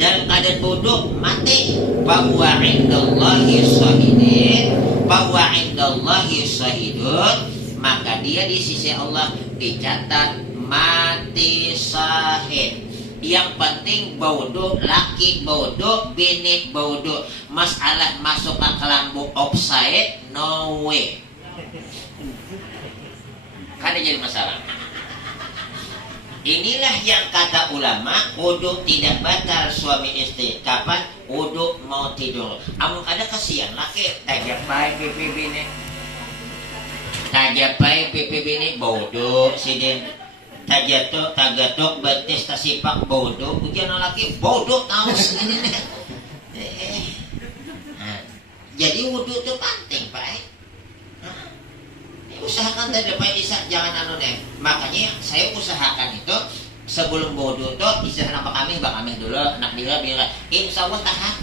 dalam keadaan bodoh, mati, bahwa indallahi shahidin, bahwa indallahi shahidun, maka dia di sisi Allah dicatat mati syahid. Yang penting bodoh, laki bodoh, bini bodoh. Masalah masuk ke kelambu offside, no way. Kan jadi masalah. inilah yang kata ulama, wudu tidak batal suami istri. Kapan? Wudu mau tidur. Amun ada kasihan laki, tajapai pipi bini. Tajapai pipi bini wudu sidin. Tagatok betis tasipak wudu. Ujian laki wudu tahu segini nih. Jadi wudu itu penting, Pak. Usahakan tadi Pak Isa jangan anu deh. Makanya saya usahakan itu sebelum wudu tuh istirahat apa kami dulu, anak bira. Insya Allah tahan.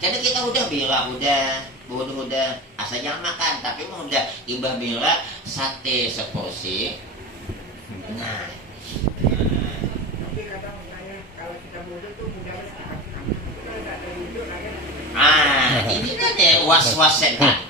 Jadi kita udah bira udah, wudu udah, asal jangan makan. Tapi mau udah imbah bira sate seporsi. Nah. Tapi kadang kalau kita wudu tuh mudah sekali. Kalau nggak ada wudu Ini kan ya was-was setan.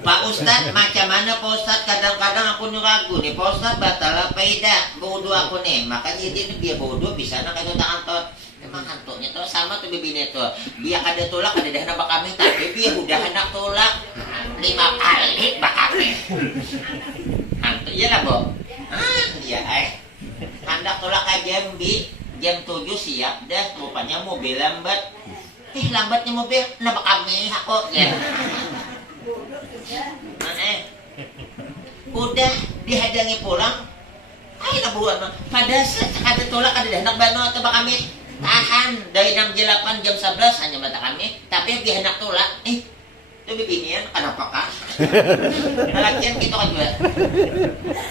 Pak Ustadz, macam mana Pak Ustadz? Kadang-kadang aku ragu nih, Pak Ustadz batal apa tidak wudu aku nih. Makanya dia biar wudu bisa nak itu tak antot. Memang antuknya tuh sama tuh bibirnya tuh. Biar ada tulak ada dah nak kami, tapi biar udah hendak tulak 5 kali bak kami. Antuk ya lah, Bo. Iya hendak tulak ke jam 7 siap dah, rupanya mobil lambat. Lambatnya mobil, kenapa kami aku ya? Udah dihadangi pulang, ayolah buat pada ada tolak ada hendak bano atau kami tahan dari jam 8 jam 11 hanya mata kami, tapi dia hendak tolak, itu bibinian kenapa kak? Latihan kita kan juga.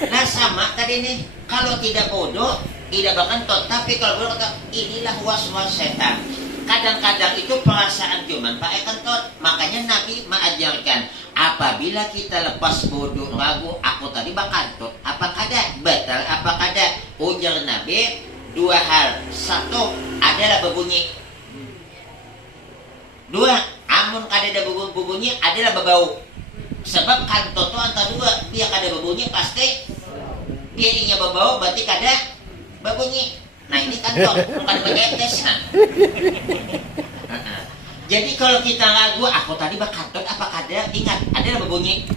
Nah sama tadi nih, kalau tidak bodoh tidak bahkan tot, tapi kalau bodoh kata inilah was-was setan. Kadang-kadang itu perasaan cuman Pak Ekentot. Makanya Nabi mengajarkan apabila kita lepas bodoh ragu, aku tadi bakal tot. Apa kada? Batal apa kada? Ujar Nabi 2 hal. 1 adalah berbunyi. 2, amun kada ada berbunyi adalah berbau. Sebab kantot itu antara 2. Dia kada berbunyi pasti dia ingin berbau berarti kada berbunyi. Nah ini kan bukan begetes kan. Jadi kalau kita ragu, aku tadi bakatut apa kada, ingat ada berbunyi.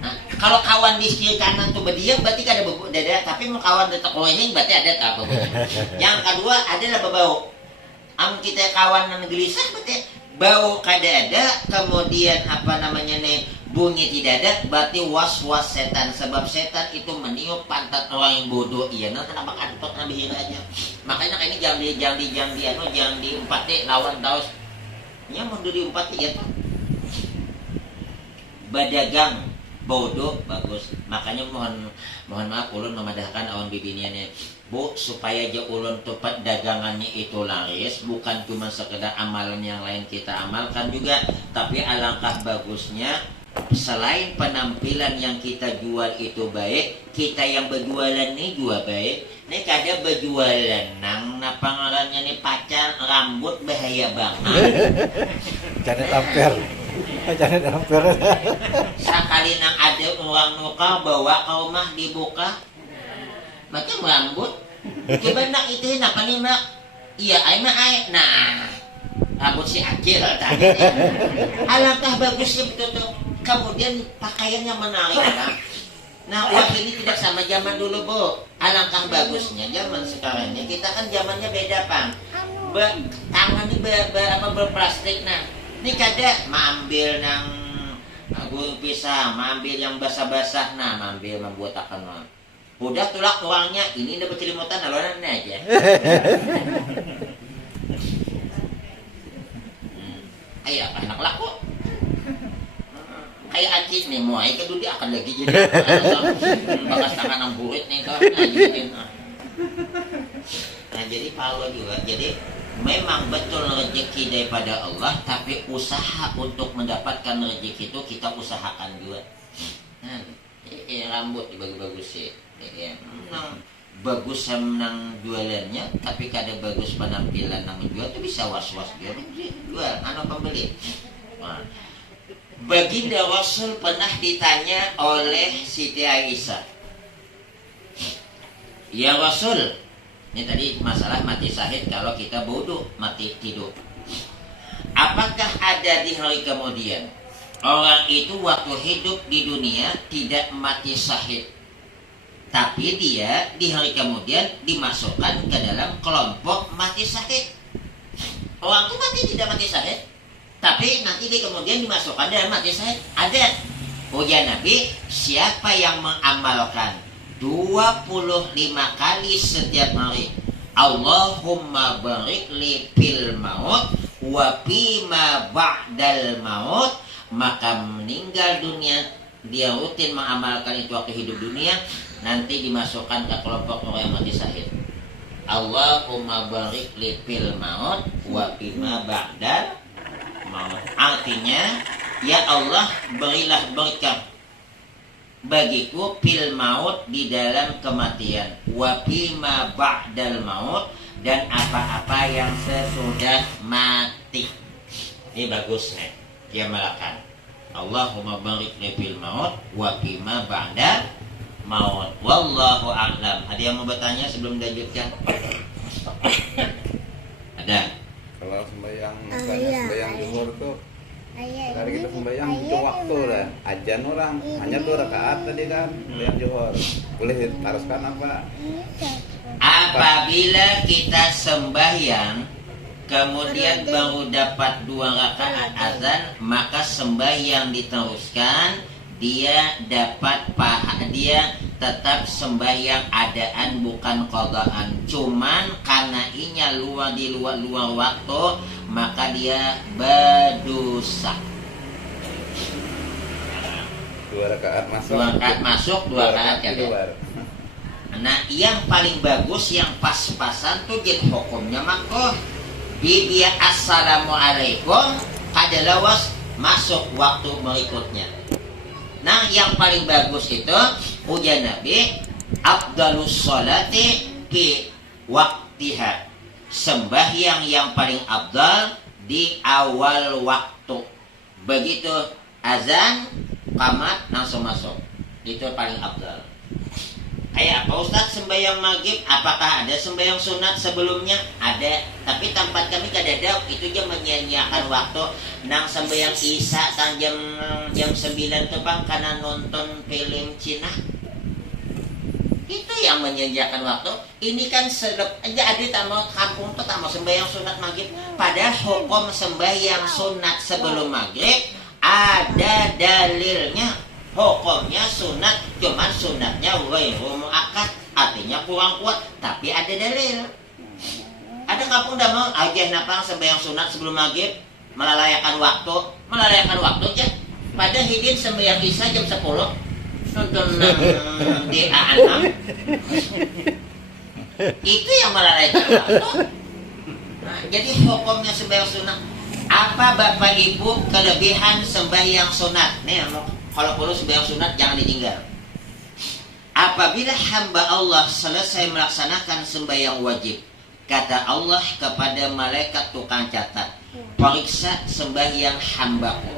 Nah, kalau kawan di setir kanan tuh berdiam berarti kada dada, tapi mau kawan di tekoyeng berarti ada tak berbunyi. Yang kedua adalah berbau. Am kita kawan yang gelisah berarti bau kada ada, kemudian apa namanya nih bunyi tidak ada, berarti was-was setan. Sebab setan itu meniup pantat orang yang bodoh. Iya, nah kenapa kantot nabi aja. Makanya ini jangan diumpati lawan taus. Ya mundur diumpati ya tuh. Badagang bodoh bagus. Makanya mohon maaf ulun memadahkan awan bibiniannya. Bu, supaya aja ulun tepat dagangannya itu laris, bukan cuma sekedar amalan yang lain kita amalkan juga, tapi alangkah bagusnya selain penampilan yang kita jual itu baik, kita yang berjualan nih juga baik. Nih kada berjualan nang napangarannya nih pacar rambut bahaya banget. Jangan amper. Jangan amper. Sekali nang ada orang nuka bawa ke rumah dibuka macam rambut. Coba nak itu apa nih mak? Iya, ay mak ay. Nah, rambut si Akil tadi. Alangkah bagusnya betul tuh. Kemudian pakaiannya menarik kan? Nah, wah ini tidak sama zaman dulu, Bu. Alangkah bagusnya zaman sekarang ini. Kita kan zamannya beda, Pang. Tangan ini berplastik. Nah, ini kada mambil nang gulung pisang, mambil yang basah-basah, nah, mambil membuat akan udah tulak uangnya, ini udah bercelimutan alonan aja. Ayo apa anak laku? Kayak acit nih, mau ayo kedua dia akan lagi jadi bakas tangan yang burit nih tuh. Nah jadi Paulo juga, jadi memang betul rezeki daripada Allah, tapi usaha untuk mendapatkan rezeki itu kita usahakan juga. Nah, rambut dibagi-bagus sih. Ya, bagus nang jualannya, tapi kada bagus penampilan nang menjual itu bisa was-was dia jual, pembeli. Nah, Baginda Rasul pernah ditanya oleh Siti Aisyah, ya Rasul, ini tadi masalah mati syahid kalau kita bodoh mati tidur. Apakah ada di hari kemudian orang itu waktu hidup di dunia tidak mati syahid? Tapi dia di hari kemudian dimasukkan ke dalam kelompok mati syahid. Orang itu mati tidak mati syahid, tapi nanti di kemudian dimasukkan dalam mati syahid. Ada ujian Nabi, siapa yang mengamalkan 25 kali setiap hari, Allahumma barik li fil maut wa fima ba'dal maut, maka meninggal dunia dia rutin mengamalkan itu waktu hidup dunia, nanti dimasukkan ke kelompok orang yang mati syahid. Allahumma barik li fil maut wa fima ba'dal maut. Artinya, ya Allah berilah berkah bagiku fil maut di dalam kematian, wa fima ba'dal maut, dan apa-apa yang sesudah mati. Ini bagus nih, dia melakukan Allahumma barik li fil maut wa fima ba'dal maut. Wallahu a'lam. Ada yang mau bertanya sebelum dilanjutkan? Ada? Kalau sembahyang misalnya sembahyang zuhur tuh dari kita sembahyang butuh waktu lah. Ajan orang hanya 2 rakaat tadi kan sembahyang zuhur. Boleh diteruskan apa? Apabila kita sembahyang kemudian baru dapat 2 rakaat azan, maka sembahyang diteruskan, dia dapat dia tetap sembahyang adaan bukan qadaan. Cuman karena inya di luar waktu, maka dia berdosa. 2 rakaat masuk. 2 rakaat masuk, 2 rakaat keluar. Nah, yang paling bagus yang pas-pasan tuh jadi hukumnya makruh. Bibi assalamualaikum kadalawas masuk waktu berikutnya. Nah, yang paling bagus itu ujian Nabi afdalus sholati fi waktiha. Sembahyang yang paling afdal di awal waktu. Begitu azan, qamat langsung masuk. Itu paling afdal. Kayak apa Ustaz sembahyang maghrib? Apakah ada sembahyang sunat sebelumnya? Ada, tapi tempat kami kadang itu dia menyia-nyiakan waktu. Nang sembahyang isya tang jam 9 tuh Bang, karena nonton film Cina. Itu yang menyia-nyiakan waktu. Ini kan aja ada tamu kampung tuh tamu sembahyang sunat maghrib. Padahal hukum sembahyang sunat sebelum maghrib ada dalilnya. Hukumnya sunat, cuman sunatnya ghairu muakkad, artinya kurang kuat, tapi ada dalil. Ada kampung dah mau aja napang sembahyang sunat sebelum maghrib, melalaikan waktu aja. Pada hidin sembahyang isya jam 10, nonton di A6. Itu yang melalaikan waktu. Nah, jadi hukumnya sembahyang sunat. Apa Bapak Ibu kelebihan sembahyang sunat? Nih, kalau perlu sembahyang sunat jangan ditinggal. Apabila hamba Allah selesai melaksanakan sembahyang wajib, kata Allah kepada malaikat tukang catat, periksa sembahyang hambaku.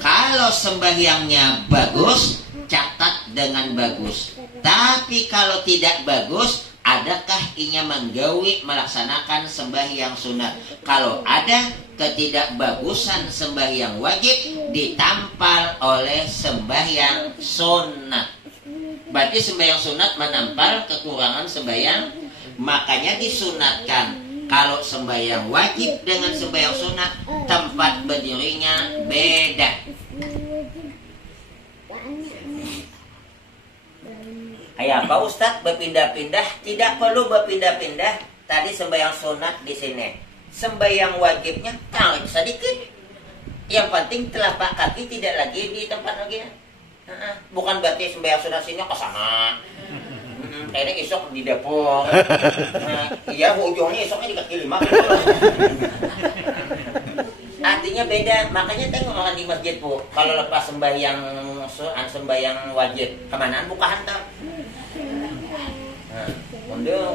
Kalau sembahyangnya bagus, catat dengan bagus. Tapi kalau tidak bagus, adakah inya menggawi melaksanakan sembahyang sunat? Kalau ada ketidakbagusan sembahyang wajib, ditampal oleh sembahyang sunat. Berarti sembahyang sunat menampal kekurangan sembahyang. Makanya disunatkan kalau sembahyang wajib dengan sembahyang sunat, tempat berdirinya beda. Kayak apa Ustaz berpindah-pindah? Tidak perlu berpindah-pindah. Tadi sembahyang sunat di sini, sembahyang wajibnya tarik sedikit. Yang penting telapak kaki tidak lagi di tempat lagi. Bukan berarti sembahyang sunat sini ke sana. Kayaknya esok di dapur. Iya, ujungnya esoknya di kaki 5. Artinya beda. Makanya tengok orang di masjid Bu, kalau lepas sembahyang wajib kemana? Buka hantar. Mundur.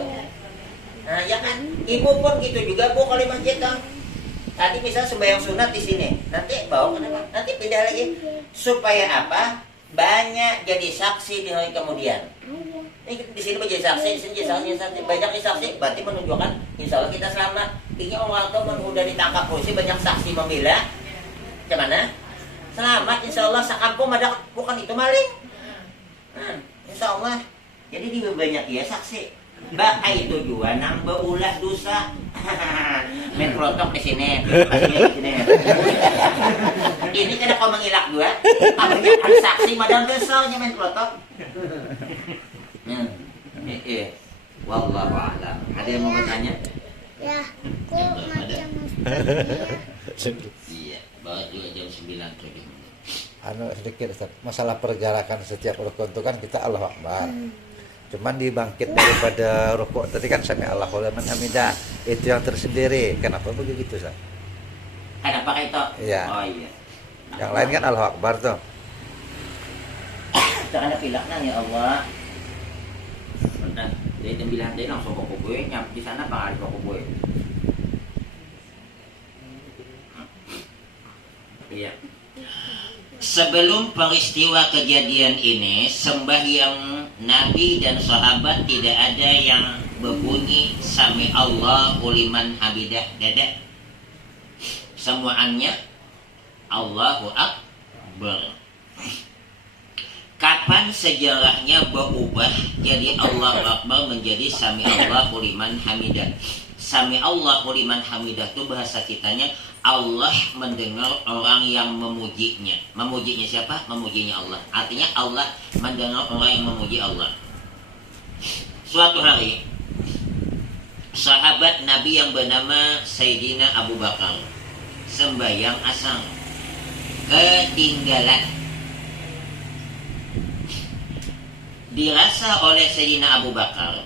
Nah, ya kan? Ibu pun gitu juga Bu kalau di masjid kan. Tadi misalnya sembahyang sunat di sini, nanti bawa kenapa? Nanti pindah lagi. Supaya apa? Banyak jadi saksi di hari kemudian. Ini di sini menjadi saksi, di sini jadi saksi, banyak saksi, berarti menunjukkan insya Allah kita selamat. Ini orang tua udah ditangkap polisi, banyak saksi membela. Gimana? Selamat, insya Allah sekampung ada bukan itu maling. Insya Allah. Jadi dia banyak ya saksi. Bakai tujuan nang beulah dosa. Main protok di sini, di sini. Ini kada kau mengilak dua. Kebanyakan saksi madam dosa main protok. Wallahu a'lam. Ada yang mau bertanya? Ya, kok macam Ustaz ya? Iya, bawa juga jam 9 tadi. Sedikit Ustaz. Masalah pergerakan setiap rukun itu kan kita Allahu Akbar. Cuman dibangkit daripada rukuk tadi kan sami Allahu liman hamidah. Itu yang tersendiri. Kenapa begitu Ustaz? Kenapa itu? Iya. Oh iya. Yang lain kan Allahu Akbar tuh. Kita ada pilaknya ya Allah. Nah, dari 9 tadi langsung ke gue, nyampe di sana pak ke gue. Iya. Sebelum peristiwa kejadian ini, sembahyang Nabi dan sahabat tidak ada yang berbunyi Sami Allahu liman hamidah dada. Semuanya Allahu Akbar. Kapan sejarahnya berubah jadi Allahu Akbar menjadi Sami Allahu liman hamidah? Sami Allahu liman hamidah itu bahasa kitanya Allah mendengar orang yang memujinya. Memujinya siapa? Memujinya Allah. Artinya Allah mendengar orang yang memuji Allah. Suatu hari sahabat Nabi yang bernama Sayyidina Abu Bakar sembahyang asar, ketinggalan. Dirasa oleh Sayyidina Abu Bakar,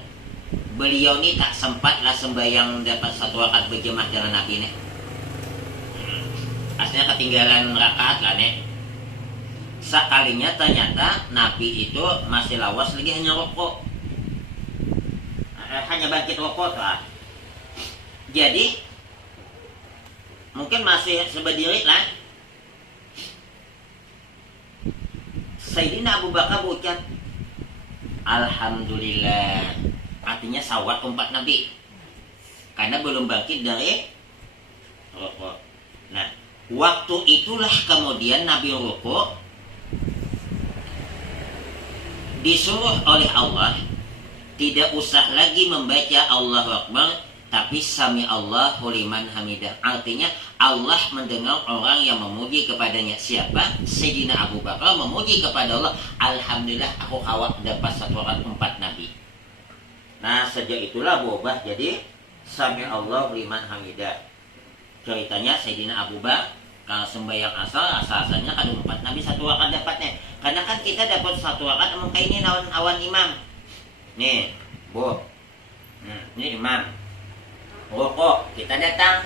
beliau ini tak sempatlah sembahyang dapat satu rakaat berjemaah dengan Nabi nih. Aslinya ketinggalan rakaat lah nih. Sekalinya ternyata Nabi itu masih lawas lagi hanya rokok, hanya bangkit rokok lah. Jadi mungkin masih seberdiri lah. Sayyidina Abu Bakar berucap Alhamdulillah, artinya sawat umpat Nabi karena belum bangkit dari rukuk. Nah, waktu itulah kemudian Nabi rukuk, disuruh oleh Allah tidak usah lagi membaca Allahu Akbar, tapi Sami Allahu liman hamidah. Artinya Allah mendengar orang yang memuji kepadanya. Siapa? Sayyidina Abu Bakar memuji kepada Allah. Alhamdulillah aku kawat dapat satu rakaat umpat Nabi. Nah sejak itulah berubah jadi Sami Allahu liman hamidah. Ceritanya Sayyidina Abu Bakar kalau sembahyang asal-asalnya kan umpat Nabi satu rakaat dapatnya. Karena kan kita dapat satu rakaat emang kayak ini awan imam. Nih, Bu. Ini imam. Rukuk, kita datang.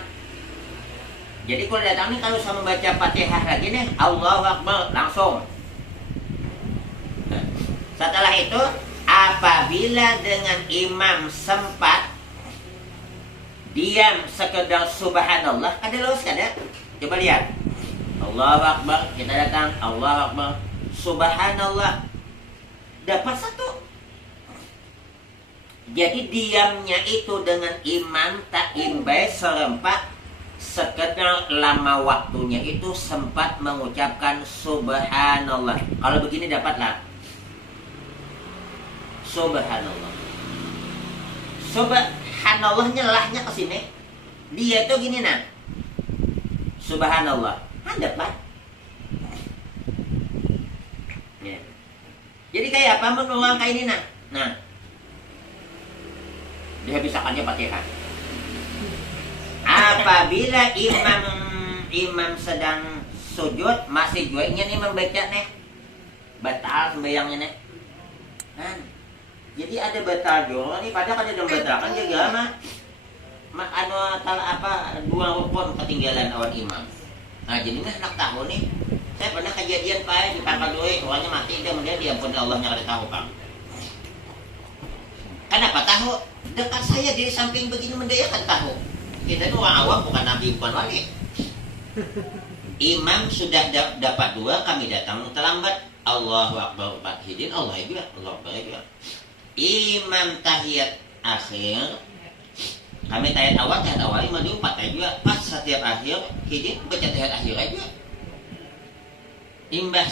Jadi kalau datang nih kalau sama baca Fatihah lagi nih, Allahu Akbar langsung. Setelah itu, apabila dengan imam sempat diam sekedar subhanallah, ada lulus kada? Coba lihat. Allahu Akbar, kita datang, Allahu Akbar, subhanallah. Dapat satu. Jadi diamnya itu dengan imam tak imbai serempak, sekedar lama waktunya itu sempat mengucapkan subhanallah. Kalau begini dapatlah subhanallah. Subhanallahnya lahnya ke sini. Dia itu gini nah. Subhanallah. Dapat. Ya. Jadi kayak apa mengulang kayak ini nah. Nah. Dia bisakannya Fatihah. Apabila imam sedang sujud masih jueknya nih membaca nih, batal sembahyangnya nih. Nah, jadi ada batal juga nih, padahal ada yang batalkan juga mah dua rukun ketinggalan awan imam. Nah jadi nak tahu nih, saya pernah kejadian Pak di pangkal doi, orangnya mati dia kemudian diampuni Allahnya kada tahu Pak. Kenapa tahu? Dekat saya di samping begini mendayakan tahu. Kita itu orang awam, bukan nabi, bukan wali. Imam sudah dapat dua, kami datang terlambat. Allahu Akbar 4 hidin, Allah Akbar, Allah Akbar. Imam tahiyat akhir, kami tahiyat awal mandi 4 juga. Pas setiap akhir hidin baca tahiyat akhir aja. Imbah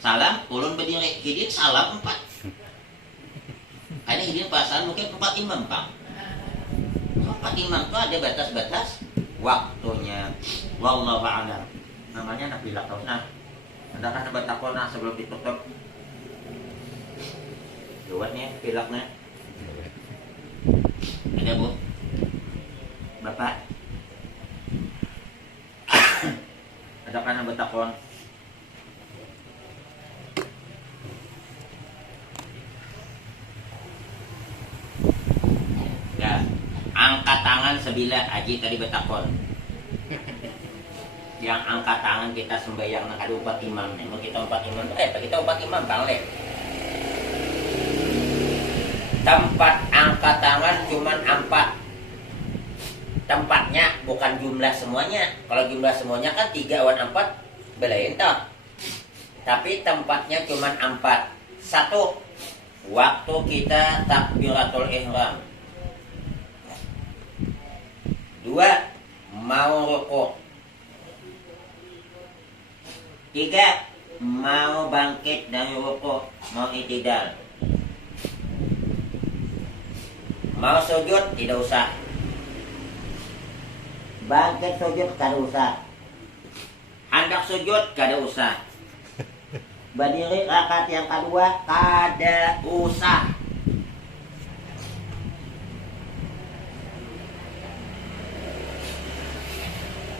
salam, ulun berdiri hidin salam 4. hidin perasaan mungkin 4 imam Pak. 4 imam itu ada batas-batas waktunya. Wallahu a'lam. Namanya nafilah kausna. Anda kan bertakona sebelum ditutup. Luasnya pilaknya. Ada Bu? Bapak? Ada kan bertakon? Ya, angkat tangan sebilah Aji tadi bertakon. Yang angkat tangan kita sembahyang nak ada 4 imam nih. Mau kita 4 imam, kita 4 imam Bang Le. Tempat angkat tangan cuman 4. Tempatnya bukan jumlah semuanya. Kalau jumlah semuanya kan 3 awan 4 belain toh. Tapi tempatnya cuman 4. 1. Waktu kita takbiratul ihram. 2. Mau rukuk. 3. Mau bangkit dari rukuk, mau i'tidal. Mau sujud tidak usah. Bangkit sujud kada usah. Hendak sujud kada usah. Berdiri rakaat yang kedua kada usah.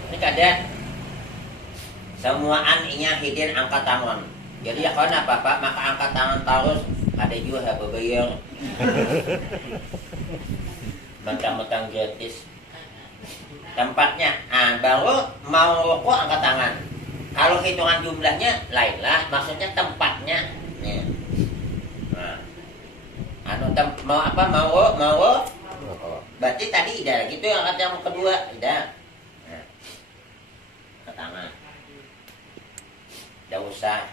Ini kada. Semuaan inya hidin angkat tangan. Jadi ya kalau apa maka angkat tangan terus. Ada juga bebayar. Mentang-mentang gratis. Tempatnya, baru mau rokok angkat tangan. Kalau hitungan jumlahnya lainlah, maksudnya tempatnya. Nih. Nah. Mau apa? Mau. Berarti tadi tidak gitu yang angkat yang kedua, tidak. Nah. Angkat tangan. Tidak usah.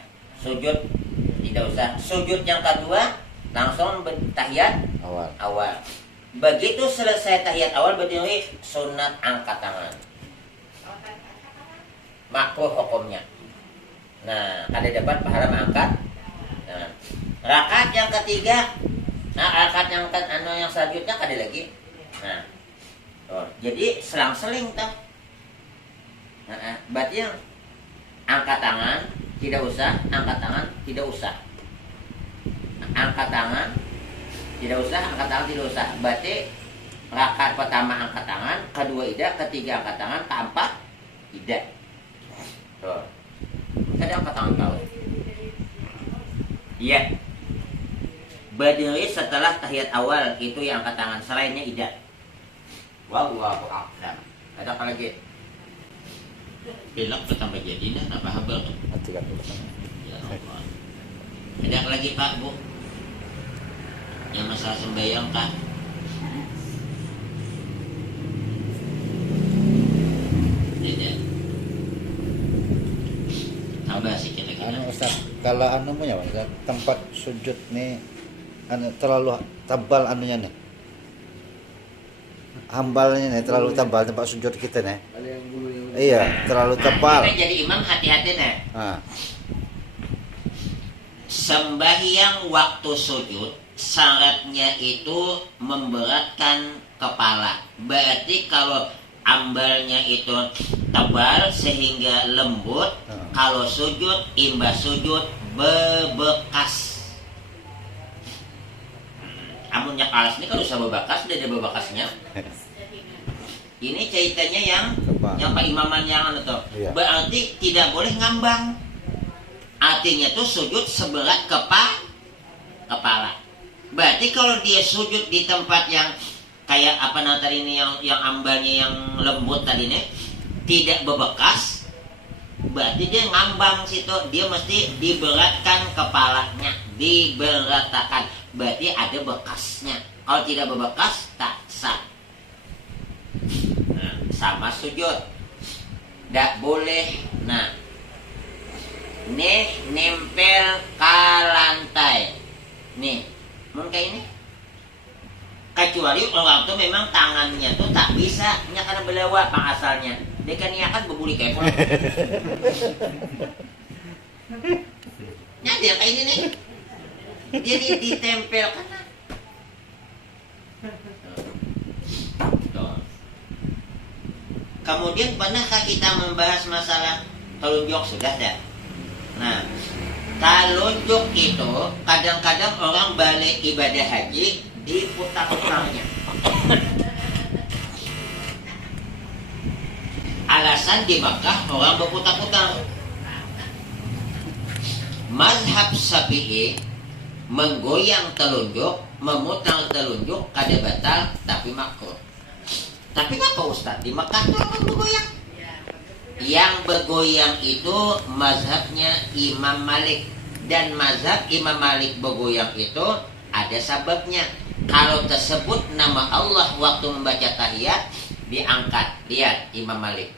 Sujud tidak usah. Sujud yang kedua langsung bertahiyat awal. Begitu selesai tahiyat awal berdiri sunat angkat tangan. Makruh hukumnya. Nah, ada dapat pahala mengangkat. Nah, rakaat yang ketiga, rakaat yang selanjutnya ada lagi. Nah, jadi selang-seling tuh. Nah, berarti yang angkat tangan tidak usah, angkat tangan tidak usah. Angkat tangan tidak usah, angkat tangan tidak usah. Berarti rakaat pertama angkat tangan, kedua tidak, ketiga angkat tangan, keempat tidak. Tuh. Tadi angkat tangan kau. Iya. Berdiri setelah tahiyat awal itu yang angkat tangan, selainnya tidak. Wallahu a'lam. Ada apa lagi? Pilak bertambah jadi dah, nambah habal. Ya Allah. Ada lagi Pak Bu? Yang masalah sembahyang Kak? Tidak. Tambah sikit lagi. Ustaz, kalau punya Ustaz, tempat sujud nih terlalu tebal nih. Hambalnya nih terlalu tebal tempat sujud kita nih. Iya, terlalu tebal. Kita jadi imam hati-hati nih. Sembahyang waktu sujud syaratnya itu memberatkan kepala. Berarti kalau ambalnya itu tebal sehingga lembut, kalau sujud imbas sujud bebekas. Amunnya kalas ini kalau usah bebekas, udah ada bebekasnya. Ini ceritanya yang Pak Imaman yang itu. Iya. Berarti tidak boleh ngambang. Artinya tuh sujud seberat kepala. Berarti kalau dia sujud di tempat yang kayak apa tadi ini yang ambalnya yang lembut tadi ini tidak bebekas, berarti dia ngambang situ, dia mesti diberatkan kepalanya, diberatakan. Berarti ada bekasnya. Kalau tidak bebekas tak sah. Nah, sama sujud. Tidak boleh. Nah, nih nempel ke lantai. Nih, mungkin kayak ini. Kecuali orang itu memang tangannya tuh tak bisa, karena belawa pang asalnya. Dia kan niakan berbuli kayak pun. Nah, dia kayak ini nih. Dia ditempel kan. Kemudian pernahkah kita membahas masalah telunjuk? Sudah dah. Nah, telunjuk itu kadang-kadang orang balik ibadah haji diputar-putarnya. Alasan di Makkah orang berputar-putar. Mazhab Syafi'i menggoyang telunjuk, memutar telunjuk kada batal tapi makruh. Tapi ngapa Ustaz? Di Makkah itu orang bergoyang. Yang bergoyang itu mazhabnya Imam Malik. Dan mazhab Imam Malik bergoyang itu ada sebabnya. Kalau tersebut nama Allah waktu membaca tahiyat diangkat. Lihat Imam Malik.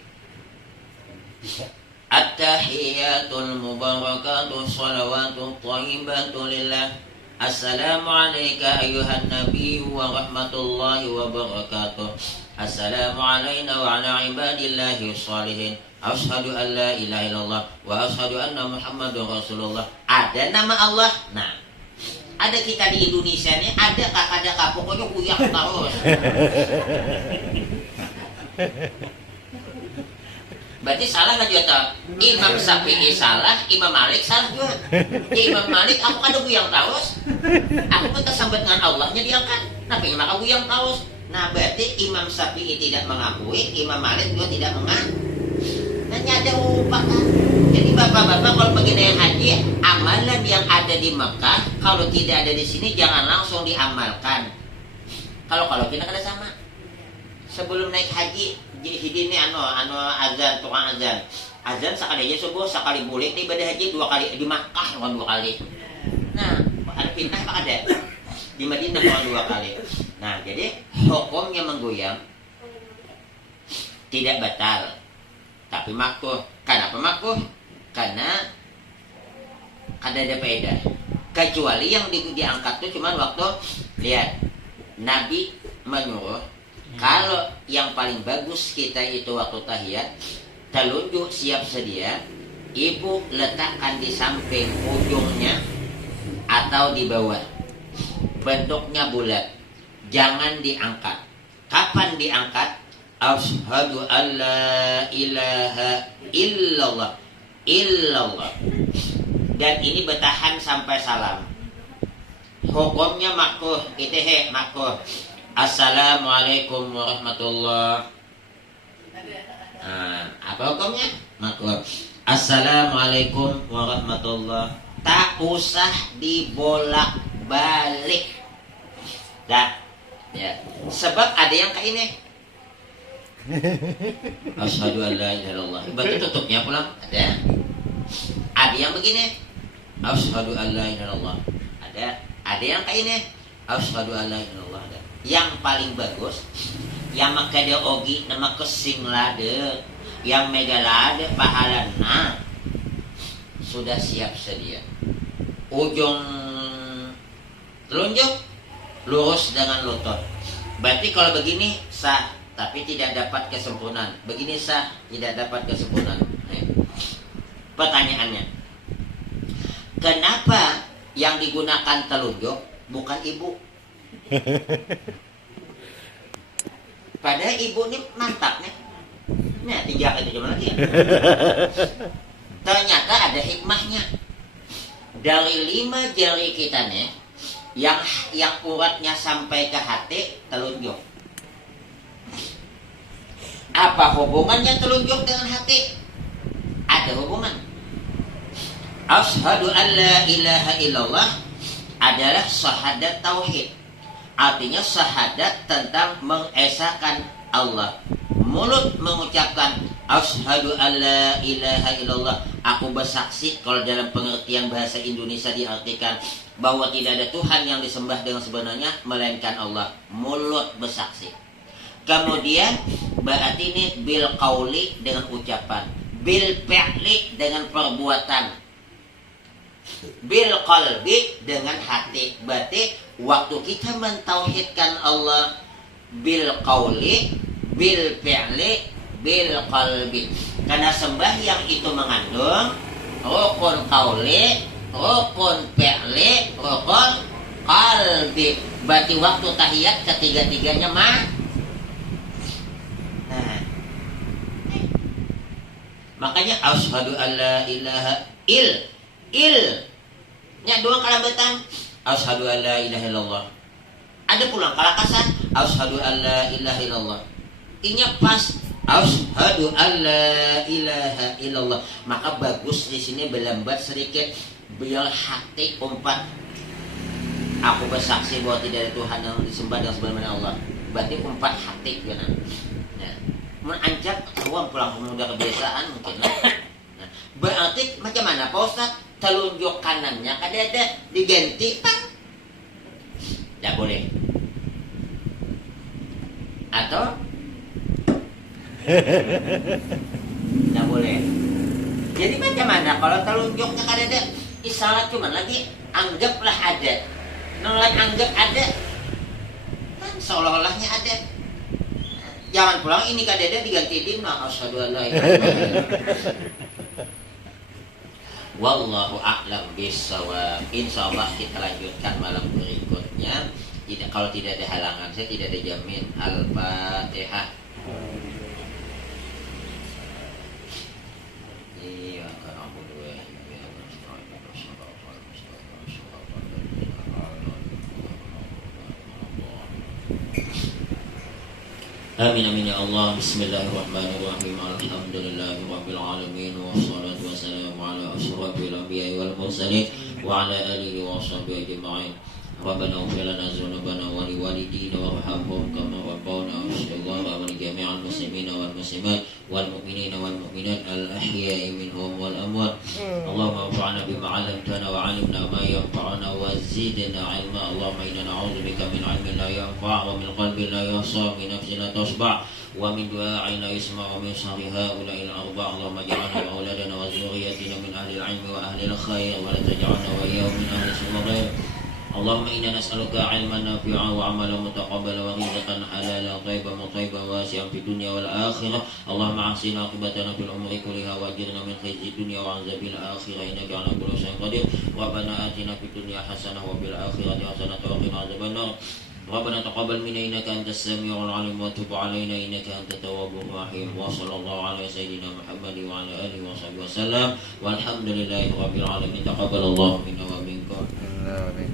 At-tahiyatul mubarakatul salawatut thayyibatul lillah. Assalamualaikum ayuhan nabi wa rahmatullahi wa barakatuh. Assalamu alayna wa ala ibadillahi shalihin. Ashhadu an la ilaha illallah wa ashhadu anna Muhammadun Rasulullah. Ada nama Allah. Nah, ada kita di Indonesia nih, ada kakak pokoknya uyak terus. Berarti salah nggak juga? Imam Syafi'i salah, Imam Malik salah juga. Ya Imam Malik, aku kan ada buyang taus. Aku pun tersambut dengan Allahnya diangkat. Tapi maka buyang taus. Nah berarti Imam Syafi'i tidak mengakui, Imam Malik juga tidak mengakui. Hanya ada upakan. Jadi bapak-bapak kalau begini haji, amalan yang ada di Mekah, kalau tidak ada di sini jangan langsung diamalkan. Kalau kita kada sama. Sebelum naik haji, jadi ini azan, tukang azan. Azan sekali aja subuh, sekali boleh di ibadah haji 2 kali di Makkah bukan 2 kali. Nah, ada fitnah apa ada? Di Madinah bukan 2 kali. Nah, jadi hukumnya menggoyang tidak batal, tapi makruh. Kenapa makruh? Karena ada faedah. Kecuali yang diangkat itu cuma waktu lihat Nabi menyuruh. Kalau yang paling bagus kita itu waktu tahiyat, telunjuk siap sedia, ibu letakkan di samping ujungnya atau di bawah. Bentuknya bulat, jangan diangkat. Kapan diangkat? Asyhadu alla ilaha illallah. Dan ini bertahan sampai salam. Hukumnya makruh, makruh. Assalamualaikum warahmatullahi. Apa hukumnya? Makruh. Assalamualaikum warahmatullahi. Tak usah dibolak-balik. Dah. Ya. Sebab ada yang kayak ini. Asyhadu an la ilaha illallah. Berarti tutupnya pulang ada. Ada yang begini. Asyhadu an la ilaha illallah. Ada yang kayak ini. Asyhadu an la ilaha illallah. Yang paling bagus yang makade ogi nama kesing lade, yang megalade pahalana sudah siap sedia. Ujung telunjuk lurus dengan lutut. Berarti kalau begini sah, tapi tidak dapat kesempurnaan. Begini sah, tidak dapat kesempurnaan. Pertanyaannya, kenapa yang digunakan telunjuk bukan ibu? Padahal ibu ini mantap nih. Nah, tinggal itu cuma lagi ya. Ternyata ada hikmahnya. Dari 5 jari kita nih, yang uratnya sampai ke hati telunjuk. Apa hubungannya telunjuk dengan hati? Ada hubungan. Asyhadu an la ilaha illallah adalah syahadat tauhid. Artinya syahadat tentang mengesahkan Allah. Mulut mengucapkan asyhadu an la ilaha illallah. Aku bersaksi, kalau dalam pengertian bahasa Indonesia diartikan bahwa tidak ada Tuhan yang disembah dengan sebenarnya melainkan Allah. Mulut bersaksi. Kemudian berarti ini bil qauli dengan ucapan, bil fi'li dengan perbuatan, bil qalbi dengan hati. Berarti waktu kita mentauhidkan Allah bil qauli, bil fi'li, bil qalbi. Karena sembahyang itu mengandung rukun qauli, rukun fi'li, rukun qalbi. Berarti waktu tahiyat ketiga-tiganya Makanya asyhadu alla ilaha il nya dua kalambatan asyhadu alla ilaha illallah. Ada pula kalakasan asyhadu alla ilaha illallah. Inya pas asyhadu alla ilaha illallah. Maka bagus di sini berlambat sedikit biar hati umpat. Aku bersaksi bahwa tidak ada Tuhan yang disembah dengan sebagaimana Allah. Berarti umpat hati ya. Nah, menanjak ruang pulang udah kebiasaan mungkin. Nah, berarti macam mana Pak Ustaz? Telunjuk kanannya ada diganti kan? Tidak boleh. Atau tidak boleh. Jadi macam mana kalau telunjuknya ada isyarat cuman lagi anggaplah ada. Nolak anggap ada kan seolah-olahnya ada. Jangan pulang ini kadeda diganti dina asyhadu an la ilaha illallah. Wallahu a'lam bissawab. Insyaallah kita lanjutkan malam berikutnya. Tidak, kalau tidak ada halangan saya tidak ada jamin. Al-Fatihah. Iya kan aku dua. Amin amin ya Allah. Bismillahirrahmanirrahim. Alhamdulillahirabbil alamin wassalatu wassalamu ala asyrafil anbiya'i wal mursalin wa ala alihi wa sahbihi ajma'in. Rabbana ighfir lana dzunubana wa liwalidina warhamhum kama rabbawna shighara wa li jami'il muslimina wal muslimat wal mu'minina wal mu'minat al ahya'i minhum wal amwat. Allahumma anfa'na bima 'allamtana wa 'allimna ma yanfa'una wa zidna 'ilma. Allahumma inna na'udzubika min 'ilmin la yanfa' wa min qalbin la yahsa, min nafsin la tashba' wa min du'a'in la yasma' wa min sharri ha'ula'il arba'. Allahumma ij'alna wa auladana wa dhurriyyatina min ahli al-'ilmi wa ahli al-khair wa la taj'alna wa iyyahum min ahli as-sharr. Allahumma inna nas'aluka 'ilman nafi'an wa 'amalan mutaqabbalan wa rizqan halalan thayyiban mutayyiban wasi'an fid dunya wal akhirah. Allahumma ahsin 'aqibatana fil umuri kulliha wa ajirna min khizyid dunya wa 'adzabil akhirah innaka 'ala kulli syai'in qadir. Rabbana atina fid dunya hasanah wa fil akhirati hasanah wa qina adzabannar. Rabbana taqabbal minna innaka antas samiul 'alim wa tub 'alaina innaka antat tawwabur rahim. Wa sallallahu ala sayyidina Muhammad wa ala alihi wa sahbihi wasallam. Walhamdulillahi rabbil alamin. Taqabbalallahu minna wa minkum. Amin.